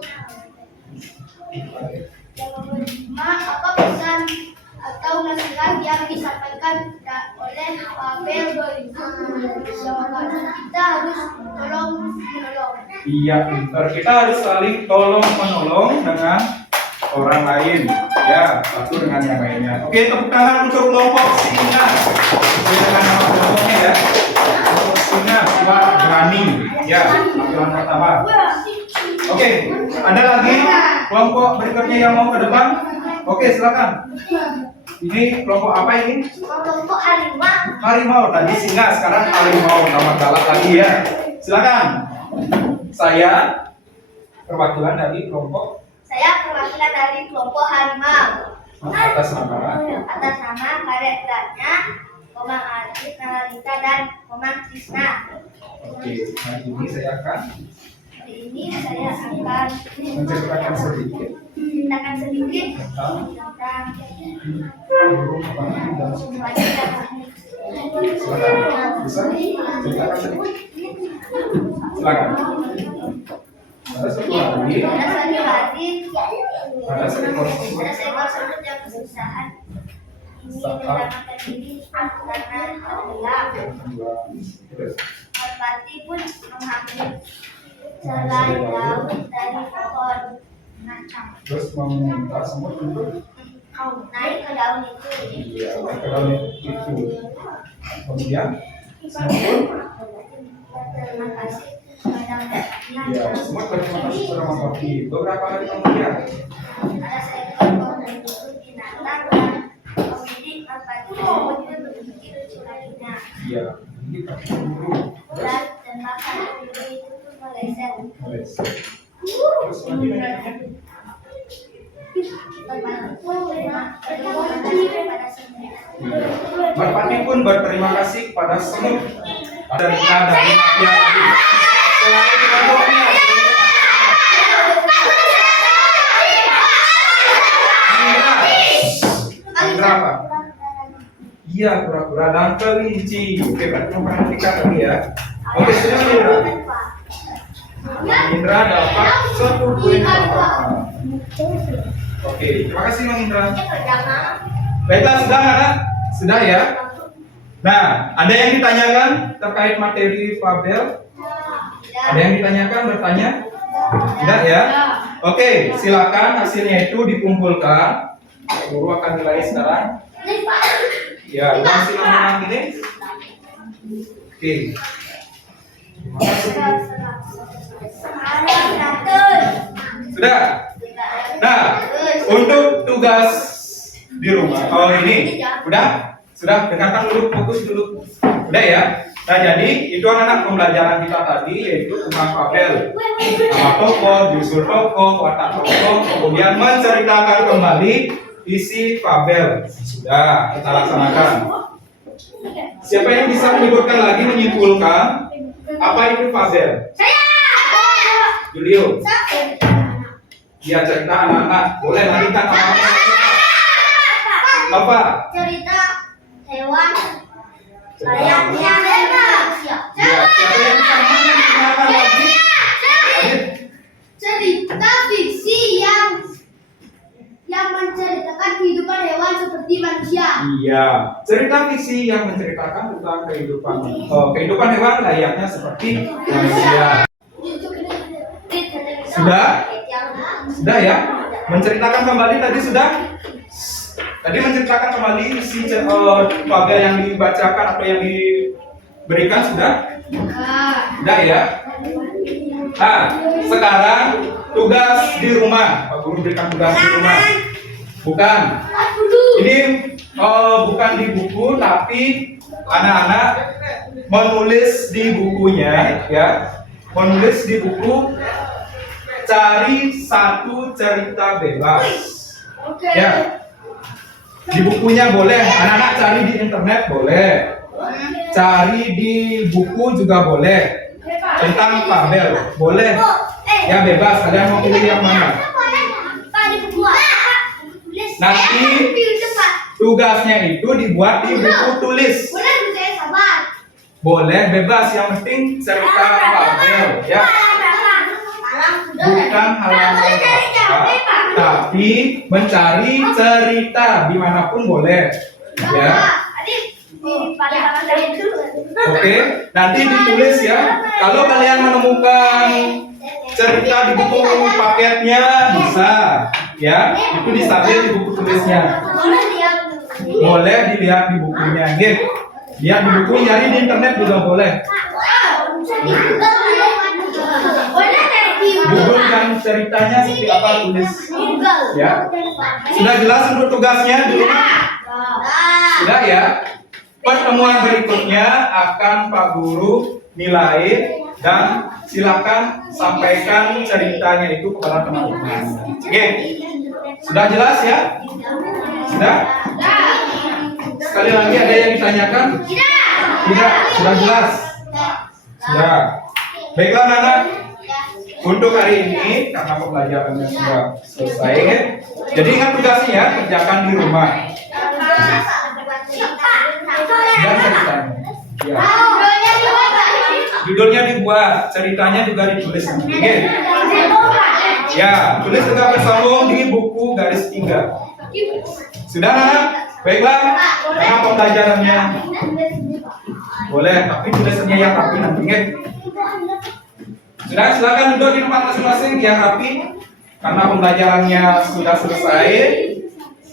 Yang menerima apa pesan atau nasihat yang disampaikan oleh Pavel berikut jawaban. Kita harus tolong menolong. iya pintar. Kita harus saling tolong menolong dengan orang lain. Ya, satu dengan yang lainnya. Oke, tepuk tangan untuk kelompok singa. Sesuai dengan nama kelompoknya ya. Kelompok singa kuat berani. Ya, tampilan pertama. Oke, ada lagi kelompok berikutnya yang mau ke depan? Oke, silakan. Ini kelompok apa ini? Kelompok harimau. Harimau. Tadi singa, sekarang harimau. Nama galak lagi ya. Silakan. Saya perwakilan dari kelompok Saya perwakilan dari kelompok harimau. atas nama. Atas nama Karek Beratnya, Komang Adit, Nalarita, dan Komang Krisna. Oke, hari ini saya akan Hari ini saya akan menceritakan sedikit menceritakan sedikit tentang tentang burung merpati dan semut. merpati dan semut. Silakan. Bisa ceritakan sedikit? Silakan. Ada satu hari, Pada suatu hari, ada seekor semut ada seekor semut yang kesusahan ini menyelamatkan diri karena tenggelam. Terus, Merpati pun mengambil selai daun dari pohon terus meminta semut untuk naik ke daun itu. ke dalam itu. Kemudian semut pun Berterima kasih kepada merpati. ya, semut berterima kasih kepada merpati. Beberapa hari kemudian Ada seekor pemburu binatang dan pemilik merpati tersebut pun berpikir lainnya. ya ini burung Dan maka pemburu itu pun meleset. terus selanjutnya Kepada semut. merpati pun berterima kasih kepada semut dan dari mafia tadi. Selain kelompoknya Indra apa? Iya, kura-kura dan kelinci. Oke, berarti memperhatikan lagi ya. Oke, sudah Indra. Indra dapat 1 poin. Oke, terima kasih Bang Indra. Baiklah, sudah anak? Sudah ya? Nah, ada yang ditanyakan terkait materi Fabel? Ada yang ditanyakan, bertanya? Tidak ya? Oke, silakan hasilnya itu dikumpulkan. Guru akan nilai sekarang. Ya, uang silang menang ini. Oke. Sudah? Nah, untuk tugas di rumah, oh ini, udah? Sudah, dengarkan dulu, fokus dulu. Udah ya? Nah, jadi itu anak-anak pembelajaran kita tadi, yaitu tentang fabel. Nama tokoh, judul tokoh, watak tokoh, kemudian menceritakan kembali isi fabel. Sudah, kita laksanakan. Siapa yang bisa menyebutkan lagi, menyimpulkan apa itu fabel? Julio. Dia cerita anak-anak, boleh lanjutkan anak-anak. Apa? Cerita hewan Cerita layaknya manusia. Ya, siapa yang bisa mengenalkan lagi? Adit. Cerita fiksi yang menceritakan kehidupan hewan seperti manusia. Iya, cerita fiksi yang menceritakan tentang kehidupan hewan layaknya seperti manusia. Sudah? Sudah ya? Menceritakan kembali tadi sudah? Tadi menceritakan kembali isi fabel yang dibacakan atau yang diberikan sudah? Sudah ya? Nah, sekarang tugas di rumah. Pak Guru berikan tugas di rumah. Bukan. Ini bukan di buku, tapi anak-anak menulis di bukunya, ya. Menulis di buku, cari satu cerita bebas. Ya. Di bukunya boleh, anak-anak cari di internet boleh. Cari di buku juga boleh. Tentang fabel boleh. Ya bebas, kalian mau pilih yang mana? Nanti tugasnya itu dibuat di buku tulis. Boleh bebas, yang penting cerita fabel ya. Bukan halaman kata, tapi mencari cerita dimanapun boleh ya. Oke, nanti ditulis ya. Kalau kalian menemukan cerita di buku paketnya bisa ya, itu disalin di buku tulisnya. Boleh dilihat di bukunya, gitu. Lihat di buku, nyari di internet juga boleh. Judul dan ceritanya seperti apa tulis ya. Sudah jelas untuk tugasnya di rumah? Sudah ya. Pertemuan berikutnya akan Pak Guru nilai dan silakan sampaikan ceritanya itu kepada teman-teman. Oke. Sudah jelas ya? Sudah? Sekali lagi ada yang ditanyakan? Tidak. Sudah jelas? Sudah. Baiklah anak-anak. Untuk hari ini karena pembelajarannya sudah selesai, jadi ingat tugasnya ya, kerjakan di rumah. Dan ceritanya. Ya. Judulnya dibuat, ceritanya juga ditulis nanti. Ya, tulis juga bersambung di buku garis 3. Sudah anak? Baiklah, karena pembelajarannya boleh, tapi tulisannya yang rapi nanti. Sudah, silakan duduk di tempat masing-masing yang rapi. Karena pembelajarannya sudah selesai,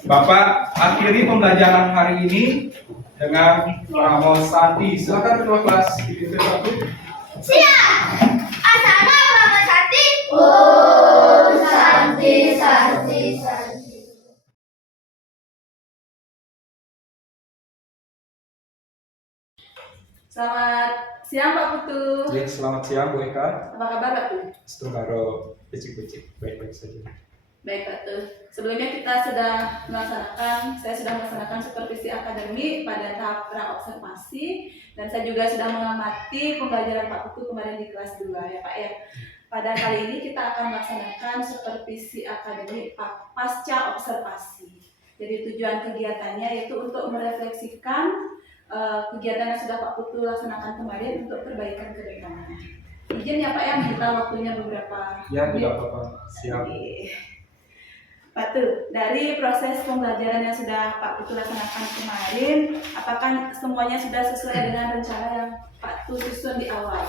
Bapak akhiri pembelajaran hari ini dengan Ramos Santi. Silakan ketua kelas di titik 1. Siap. Asana Ramos Santi. Oh, Santi, Santi, Santi. Selamat siang Pak Putu. Ya, selamat siang Bu Eka. Apa kabar Pak Putu? Setengah pecik-pecik, baik-baik saja. Baik Pak Putu. Sebelumnya saya sudah melaksanakan supervisi akademik pada tahap praobservasi, dan saya juga sudah mengamati pembelajaran Pak Putu kemarin di kelas 2 ya Pak ya. Pada kali ini kita akan melaksanakan supervisi akademik pasca observasi. Jadi tujuan kegiatannya yaitu untuk merefleksikan kegiatan yang sudah Pak Putu laksanakan kemarin untuk perbaikan ke depannya. Izin ya Pak ya, minta waktunya beberapa Ya, menit. tidak apa-apa. Siap. Oke. Pak Putu, dari proses pembelajaran yang sudah Pak Putu laksanakan kemarin, apakah semuanya sudah sesuai dengan rencana yang Pak Putu susun di awal?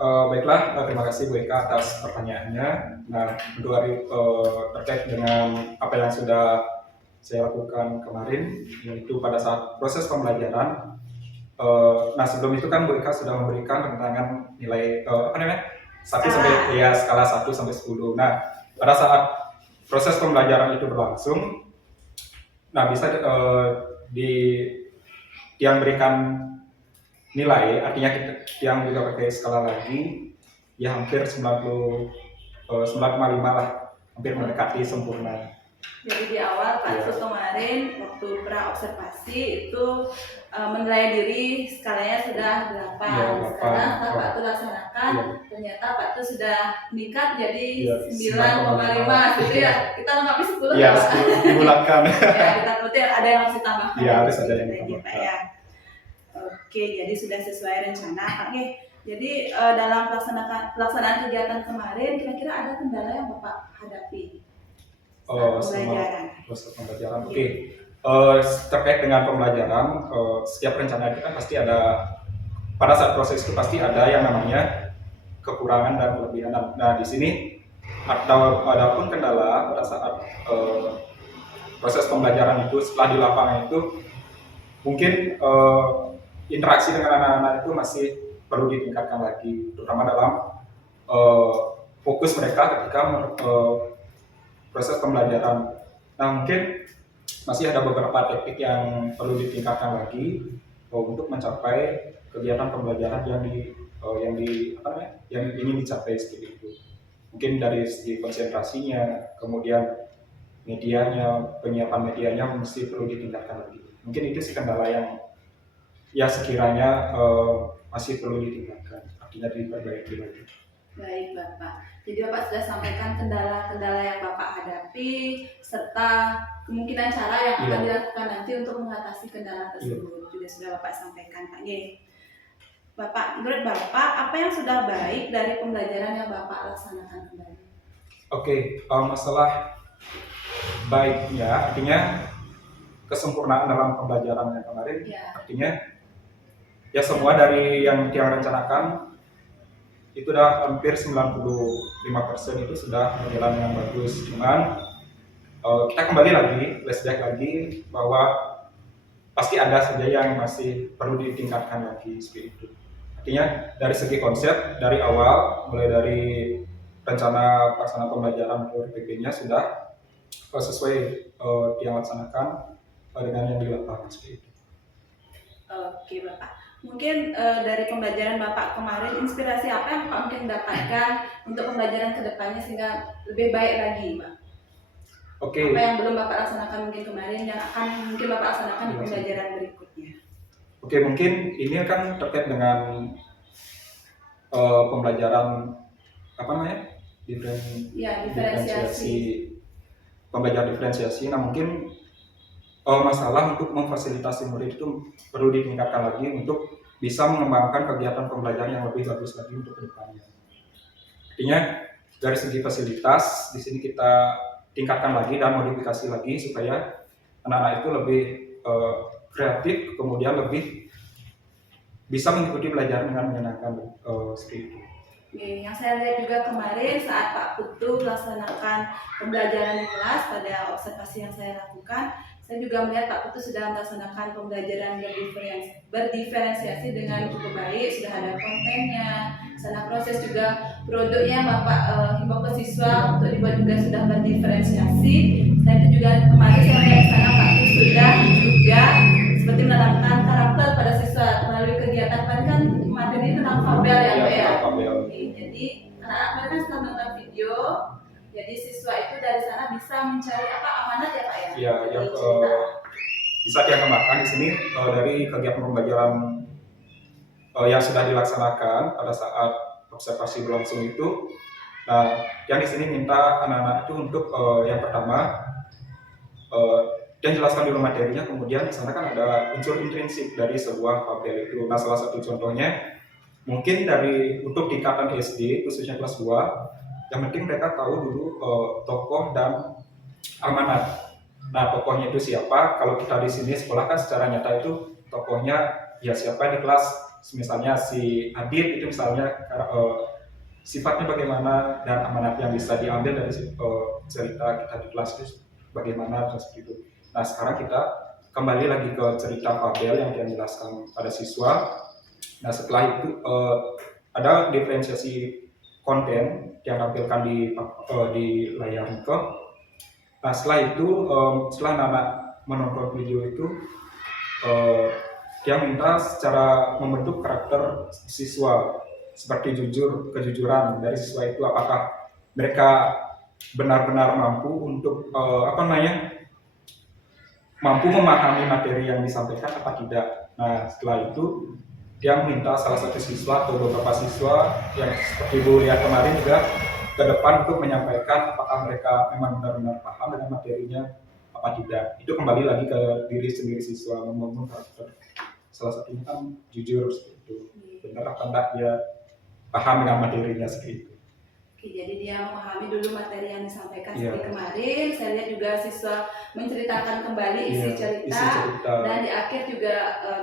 Baiklah, terima kasih Bu Eka atas pertanyaannya. Nah, untuk hari terkait dengan apa yang sudah saya lakukan kemarin, yaitu pada saat proses pembelajaran, Nah sebelum itu kan Bu Eka sudah memberikan rentangan nilai apa namanya 1 sampai ya skala 1 sampai 10. Nah pada saat proses pembelajaran itu berlangsung, nah bisa di yang berikan nilai, artinya yang juga pakai skala lagi, ya hampir 9,5 lah, hampir mendekati sempurna. Jadi di awal Pak Iya. Sus kemarin waktu pra observasi itu menilai diri skalanya sudah 8. Iya, 8. Sekarang setelah Pak Tus laksanakan, Iya. ternyata Pak Tus sudah meningkat jadi Iya, 9,5 gitu ya. Kita lengkapi 10 Iya, ya Pak? 10 dibulatkan. Ya, kita berarti ada yang harus ditambahkan. Iya, harus ada yang Lagi, Pak, ditambahkan. ya. Oke, jadi sudah sesuai rencana Pak. Oke. Jadi dalam pelaksanaan kegiatan kemarin, kira-kira ada kendala yang Bapak hadapi? Oh, Saat sama pembelajaran. proses pembelajaran. Oke. Terkait dengan pembelajaran, setiap rencana itu kan pasti ada, pada saat proses itu pasti ada yang namanya kekurangan dan kelebihan. Nah di sini ada pun kendala pada saat proses pembelajaran itu setelah di lapangan itu mungkin interaksi dengan anak-anak itu masih perlu ditingkatkan lagi, terutama dalam fokus mereka ketika proses pembelajaran. Nah mungkin masih ada beberapa teknik yang perlu ditingkatkan lagi untuk mencapai kegiatan pembelajaran yang ingin dicapai seperti itu. Mungkin dari segi konsentrasinya, kemudian medianya, penyiapan medianya mesti perlu ditingkatkan lagi. Mungkin itu sih kendala yang ya sekiranya masih perlu ditingkatkan, artinya diperbaiki lagi. Baik Bapak, jadi Bapak sudah sampaikan kendala-kendala yang Bapak hadapi serta kemungkinan cara yang akan Iya. dilakukan nanti untuk mengatasi kendala tersebut. Juga sudah Bapak sampaikan Pak Ye. Bapak, menurut Bapak apa yang sudah baik dari pembelajaran yang Bapak laksanakan kembali? Oke, masalah baiknya artinya kesempurnaan dalam pembelajaran yang kemarin, Ya. artinya ya semua dari yang kita rencanakan itu udah hampir 95% itu sudah berjalan dengan bagus. Cuman kita kembali lagi, flashback lagi bahwa pasti ada saja yang masih perlu ditingkatkan lagi seperti itu. Artinya dari segi konsep dari awal, mulai dari rencana pelaksanaan pembelajaran PP-nya sudah sesuai yang laksanakan dengan yang di lapangan seperti itu. Oke Bapak, mungkin dari pembelajaran Bapak kemarin, inspirasi apa yang Bapak mungkin dapatkan untuk pembelajaran kedepannya sehingga lebih baik lagi Pak? Oke. Apa yang belum Bapak laksanakan mungkin kemarin yang akan mungkin Bapak laksanakan di pembelajaran berikutnya? Oke, mungkin ini kan terkait dengan pembelajaran apa namanya? Diferensiasi. Pembelajaran diferensiasi. Nah mungkin masalah untuk memfasilitasi murid itu perlu ditingkatkan lagi untuk bisa mengembangkan kegiatan pembelajaran yang lebih bagus lagi untuk kedepannya. Artinya dari segi fasilitas di sini kita tingkatkan lagi dan modifikasi lagi supaya anak-anak itu lebih kreatif, kemudian lebih bisa mengikuti pelajaran dengan menyenangkan seperti itu. Oke, yang saya lihat juga kemarin saat Pak Putu melaksanakan pembelajaran di kelas pada observasi yang saya lakukan, saya juga melihat Pak Putu sudah melaksanakan pembelajaran berdiferensiasi dengan cukup baik, sudah ada kontennya, sana proses juga produknya Bapak himbau ke siswa untuk dibuat juga sudah berdiferensiasi. Selain itu juga kemarin saya melihat di sana Pak Putu sudah juga seperti menanamkan karakter pada siswa melalui kegiatan kan materi tentang fabel ya Pak ya. Oke, jadi anak-anak kemarin kan setelah menonton video, jadi siswa itu dari sana bisa mencari apa amanat ya Pak ya? Ya, yang bisa dikembangkan di sini dari kegiatan pembelajaran yang sudah dilaksanakan pada saat observasi berlangsung itu. Nah, yang di sini minta anak-anak itu untuk yang pertama dan jelaskan dulu materinya, kemudian di sana kan ada unsur intrinsik dari sebuah fabel itu. Nah, salah satu contohnya mungkin dari untuk tingkatan SD khususnya kelas 2, yang penting mereka tahu dulu tokoh dan amanat. Nah, tokohnya itu siapa? Kalau kita di sini sekolah kan secara nyata itu tokohnya ya siapa di kelas, misalnya si Adit itu misalnya sifatnya bagaimana dan amanat yang bisa diambil dari cerita kita di kelas itu bagaimana seperti itu. Nah, sekarang kita kembali lagi ke cerita Fabel yang dia jelaskan pada siswa. Nah setelah itu ada diferensiasi konten yang tampilkan di layar itu. Nah setelah itu setelah anak menonton video itu dia minta secara membentuk karakter siswa seperti kejujuran dari siswa itu, apakah mereka benar-benar mampu untuk mampu memahami materi yang disampaikan apa tidak. Nah setelah itu dia meminta salah satu siswa atau beberapa siswa yang seperti Bu lihat kemarin juga ke depan untuk menyampaikan apakah mereka memang benar-benar paham dengan materinya apa tidak. Itu kembali lagi ke diri sendiri siswa, membangun karakter. Salah satunya kan jujur seperti itu. Benar apa enggak dia paham dengan materinya seperti itu. Oke, jadi dia memahami dulu materi yang disampaikan Iya. seperti kemarin. Saya lihat juga siswa menceritakan kembali isi Iya, cerita, isi cerita. dan di akhir juga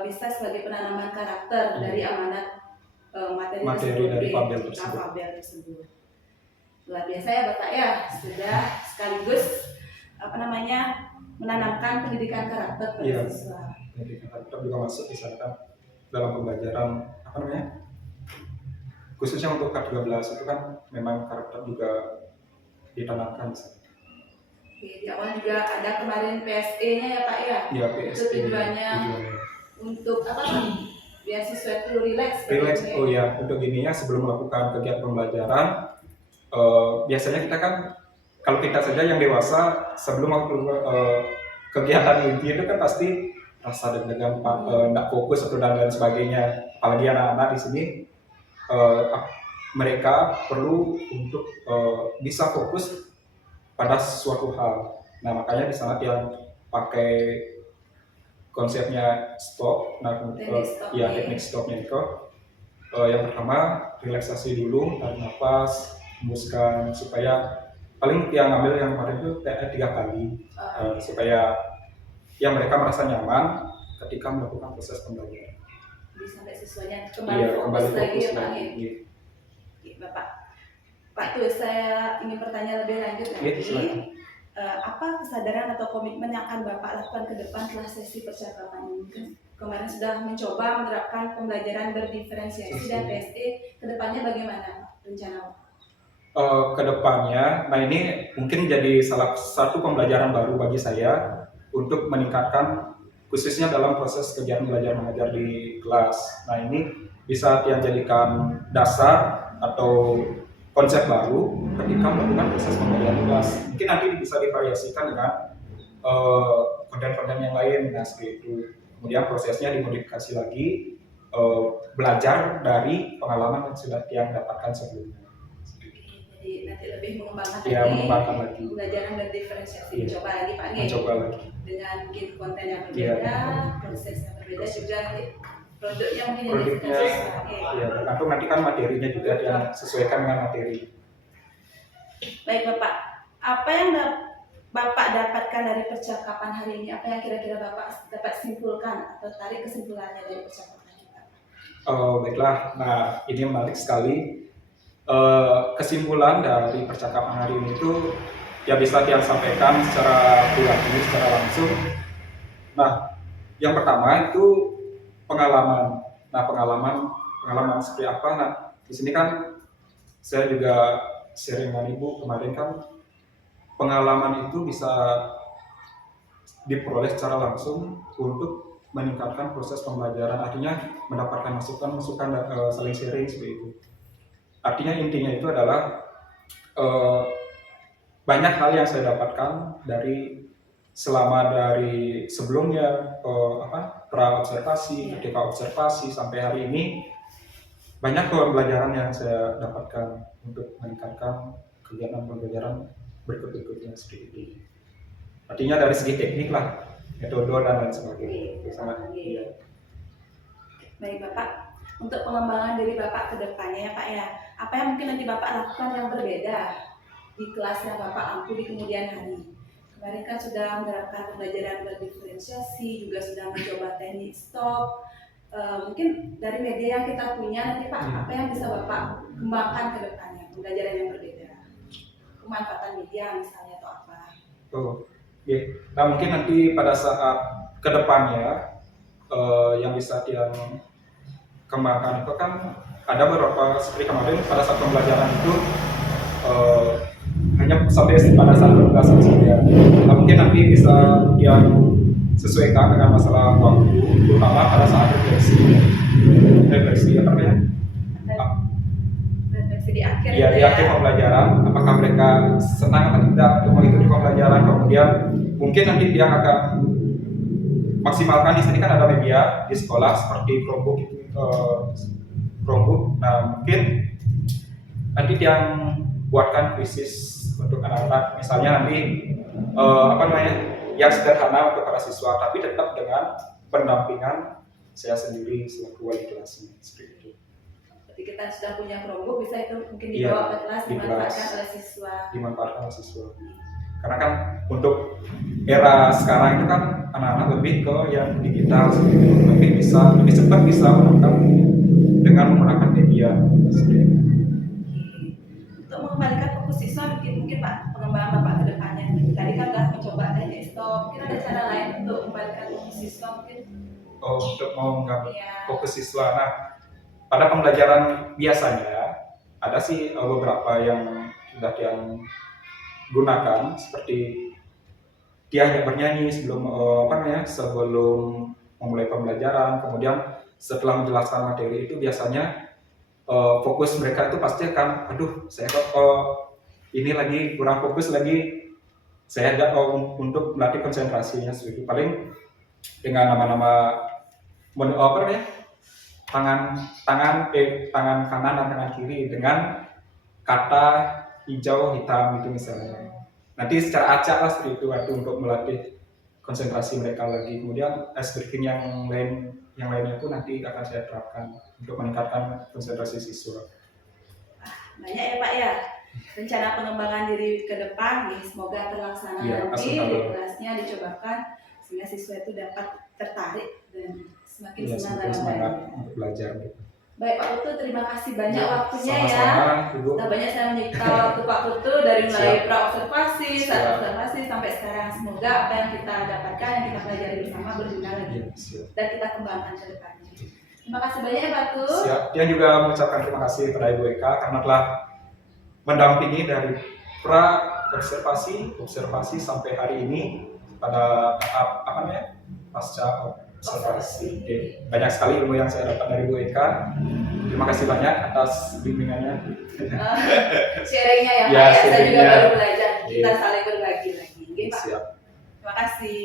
bisa sebagai penanaman karakter Iya. dari amanat materi Materi tersebut, dari di Fabel cerita tersebut. Fabel tersebut. Luar biasa ya Bapak ya, sudah sekaligus menanamkan pendidikan karakter pada Iya. siswa. Jadi karakter juga masuk di sana kan dalam pembelajaran khususnya untuk K13 itu kan memang karakter juga ditanamkan di sana. Oke, di awal juga ada kemarin PSE-nya ya Pak ya. Iya, Itu PSE tujuannya untuk apa Pak? Biar siswa itu relax. relax. gitu ya. Oh ya, untuk ininya sebelum melakukan kegiatan pembelajaran biasanya kita kan kalau kita saja yang dewasa sebelum kegiatan inti itu kan pasti rasa deg-degan, tidak fokus atau dan lain sebagainya. Apalagi anak-anak di sini mereka perlu untuk bisa fokus pada suatu hal. Nah makanya di sana yang pakai konsepnya stop. Nah teknik stopnya itu yang pertama relaksasi dulu, tarik nafas, hembuskan, supaya paling yang ngambil yang kemarin itu 3 kali supaya yang mereka merasa nyaman ketika melakukan proses pembelajaran. Jadi sampai siswanya kembali fokus lagi ya Pak. Iya. Oke, Pak tuh saya ingin bertanya lebih lanjut Iya, lagi. silakan. Apa kesadaran atau komitmen yang akan Bapak lakukan ke depan setelah sesi percakapan ini? Kan kemarin sudah mencoba menerapkan pembelajaran berdiferensiasi dan PSE, ke depannya bagaimana rencana Bapak? Kedepannya, nah ini mungkin jadi salah satu pembelajaran baru bagi saya untuk meningkatkan khususnya dalam proses kegiatan belajar mengajar di kelas. Nah ini bisa dijadikan dasar atau konsep baru ketika melakukan proses pembelajaran di kelas. Mungkin nanti bisa divariasikan dengan konten-konten yang lain, nah seperti itu. Kemudian prosesnya dimodifikasi lagi, belajar dari pengalaman yang sudah yang dapatkan sebelumnya. Jadi nanti lebih mengembangkan Ya, mengembangkan lagi. pembelajaran berdiferensiasi, Iya. mencoba lagi Pak nih. Mencoba lagi. Dengan bikin konten yang Iya. berbeda, proses yang berbeda juga nanti produknya mungkin yang Produknya, disesuaikan. Oke. ya, tergantung nanti kan materinya juga yang sesuaikan dengan materi. Baik Bapak, apa yang Bapak dapatkan dari percakapan hari ini? Apa yang kira-kira Bapak dapat simpulkan atau tarik kesimpulannya dari percakapan kita? Baiklah, nah ini menarik sekali. Kesimpulan dari percakapan hari ini itu ya bisa dia sampaikan secara pribadi, secara langsung. Nah, yang pertama itu pengalaman. Nah, pengalaman seperti apa? Nah, di sini kan saya juga sharing dengan Ibu kemarin kan pengalaman itu bisa diperoleh secara langsung untuk meningkatkan proses pembelajaran, artinya mendapatkan masukan saling sharing seperti itu. Artinya intinya itu adalah banyak hal yang saya dapatkan dari sebelumnya pra observasi, ketika observasi sampai hari ini banyak pembelajaran yang saya dapatkan untuk meningkatkan kegiatan pembelajaran berikutnya seperti itu. Artinya dari segi teknik lah, metode dan lain sebagainya. Sangat iya. Baik Bapak, untuk pengembangan diri Bapak ke depannya ya Pak ya, apa yang mungkin nanti Bapak lakukan yang berbeda di kelas yang Bapak ampu di kemudian hari? Kemarin kan sudah menerapkan pembelajaran berdiferensiasi, juga sudah mencoba teknik stop. Mungkin dari media yang kita punya nanti Pak, apa yang bisa Bapak kembangkan ke depannya, pembelajaran yang berbeda? Pemanfaatan media misalnya atau apa? Iya. Nah mungkin nanti pada saat kedepannya yang bisa dia kembangkan itu kan ada beberapa seperti kemarin pada saat pembelajaran itu hanya sampai pada saat penugasan saja. Nah, mungkin nanti bisa dia sesuaikan dengan masalah waktu, terutama pada saat refleksi apa namanya? Refleksi di akhir Ya, itu di akhir pembelajaran, apakah mereka senang atau tidak untuk mengikuti pembelajaran. Kemudian mungkin nanti dia akan maksimalkan. Di sini kan ada media di sekolah seperti Chromebook itu, Chromebook. Nah, mungkin nanti dia buatkan krisis untuk anak-anak, misalnya nanti apa namanya, yang sederhana untuk para siswa, tapi tetap dengan pendampingan saya sendiri selaku wali kelasnya, seperti itu. Berarti kita sudah punya Chromebook, bisa itu mungkin Iya, dibawa ke kelas, di dimanfaatkan kelas. oleh siswa. Dimanfaatkan oleh siswa. Karena kan untuk era sekarang itu kan anak-anak lebih ke yang digital, seperti itu. Lebih cepat bisa menangkap dengan menggunakan media. Seperti itu. Untuk mengembalikan fokus siswa, mungkin Pak, pengembangan Bapak ke depannya. Tadi kan sudah mencoba teknik stop, mungkin ada cara lain untuk mengembalikan fokus siswa mungkin. Untuk mengambil Iya. fokus siswa. Nah, pada pembelajaran biasanya ada sih beberapa yang sudah dia gunakan, seperti dia hanya bernyanyi sebelum sebelum memulai pembelajaran. Kemudian setelah menjelaskan materi itu biasanya fokus mereka itu pasti akan, aduh saya kok ini lagi kurang fokus lagi, saya ada untuk melatih konsentrasinya. Seperti paling dengan nama-nama tangan kanan dan tangan kiri dengan kata hijau hitam itu misalnya. Nanti secara acak lah seperti itu untuk melatih konsentrasi mereka lagi. Kemudian speaking yang lainnya pun nanti akan saya terapkan untuk meningkatkan konsentrasi siswa. Banyak ya Pak ya. Rencana pengembangan diri ke depan nih, semoga terlaksana Iya, nanti asalkan di kelasnya dicobakan sehingga siswa itu dapat tertarik dan semakin Ya, senang semakin dalam semangat belajar. untuk belajar. Baik Pak Putu, terima kasih banyak Ya, waktunya ya. sama-sama, Ibu. Sudah banyak saya menyita waktu Pak Putu dari mulai Siap. pra-observasi, Siap. saat-observasi sampai sekarang. Semoga apa yang kita dapatkan, yang kita pelajari bersama berguna lagi Ya, siap. dan kita kembangkan ke depannya. Terima kasih banyak ya Pak Putu. Siap. Dia juga mengucapkan terima kasih kepada Ibu Eka karena telah mendampingi dari pra observasi sampai hari ini pada tahap pasca observasi. Oke. Banyak sekali ilmu yang saya dapat dari Bu Eka. Terima kasih banyak atas bimbingannya. Sharingnya ya Pak Ya, ya, saya juga sharingnya. baru belajar. Kita Iya. saling berbagi lagi. Oke Pak, Siap. terima kasih.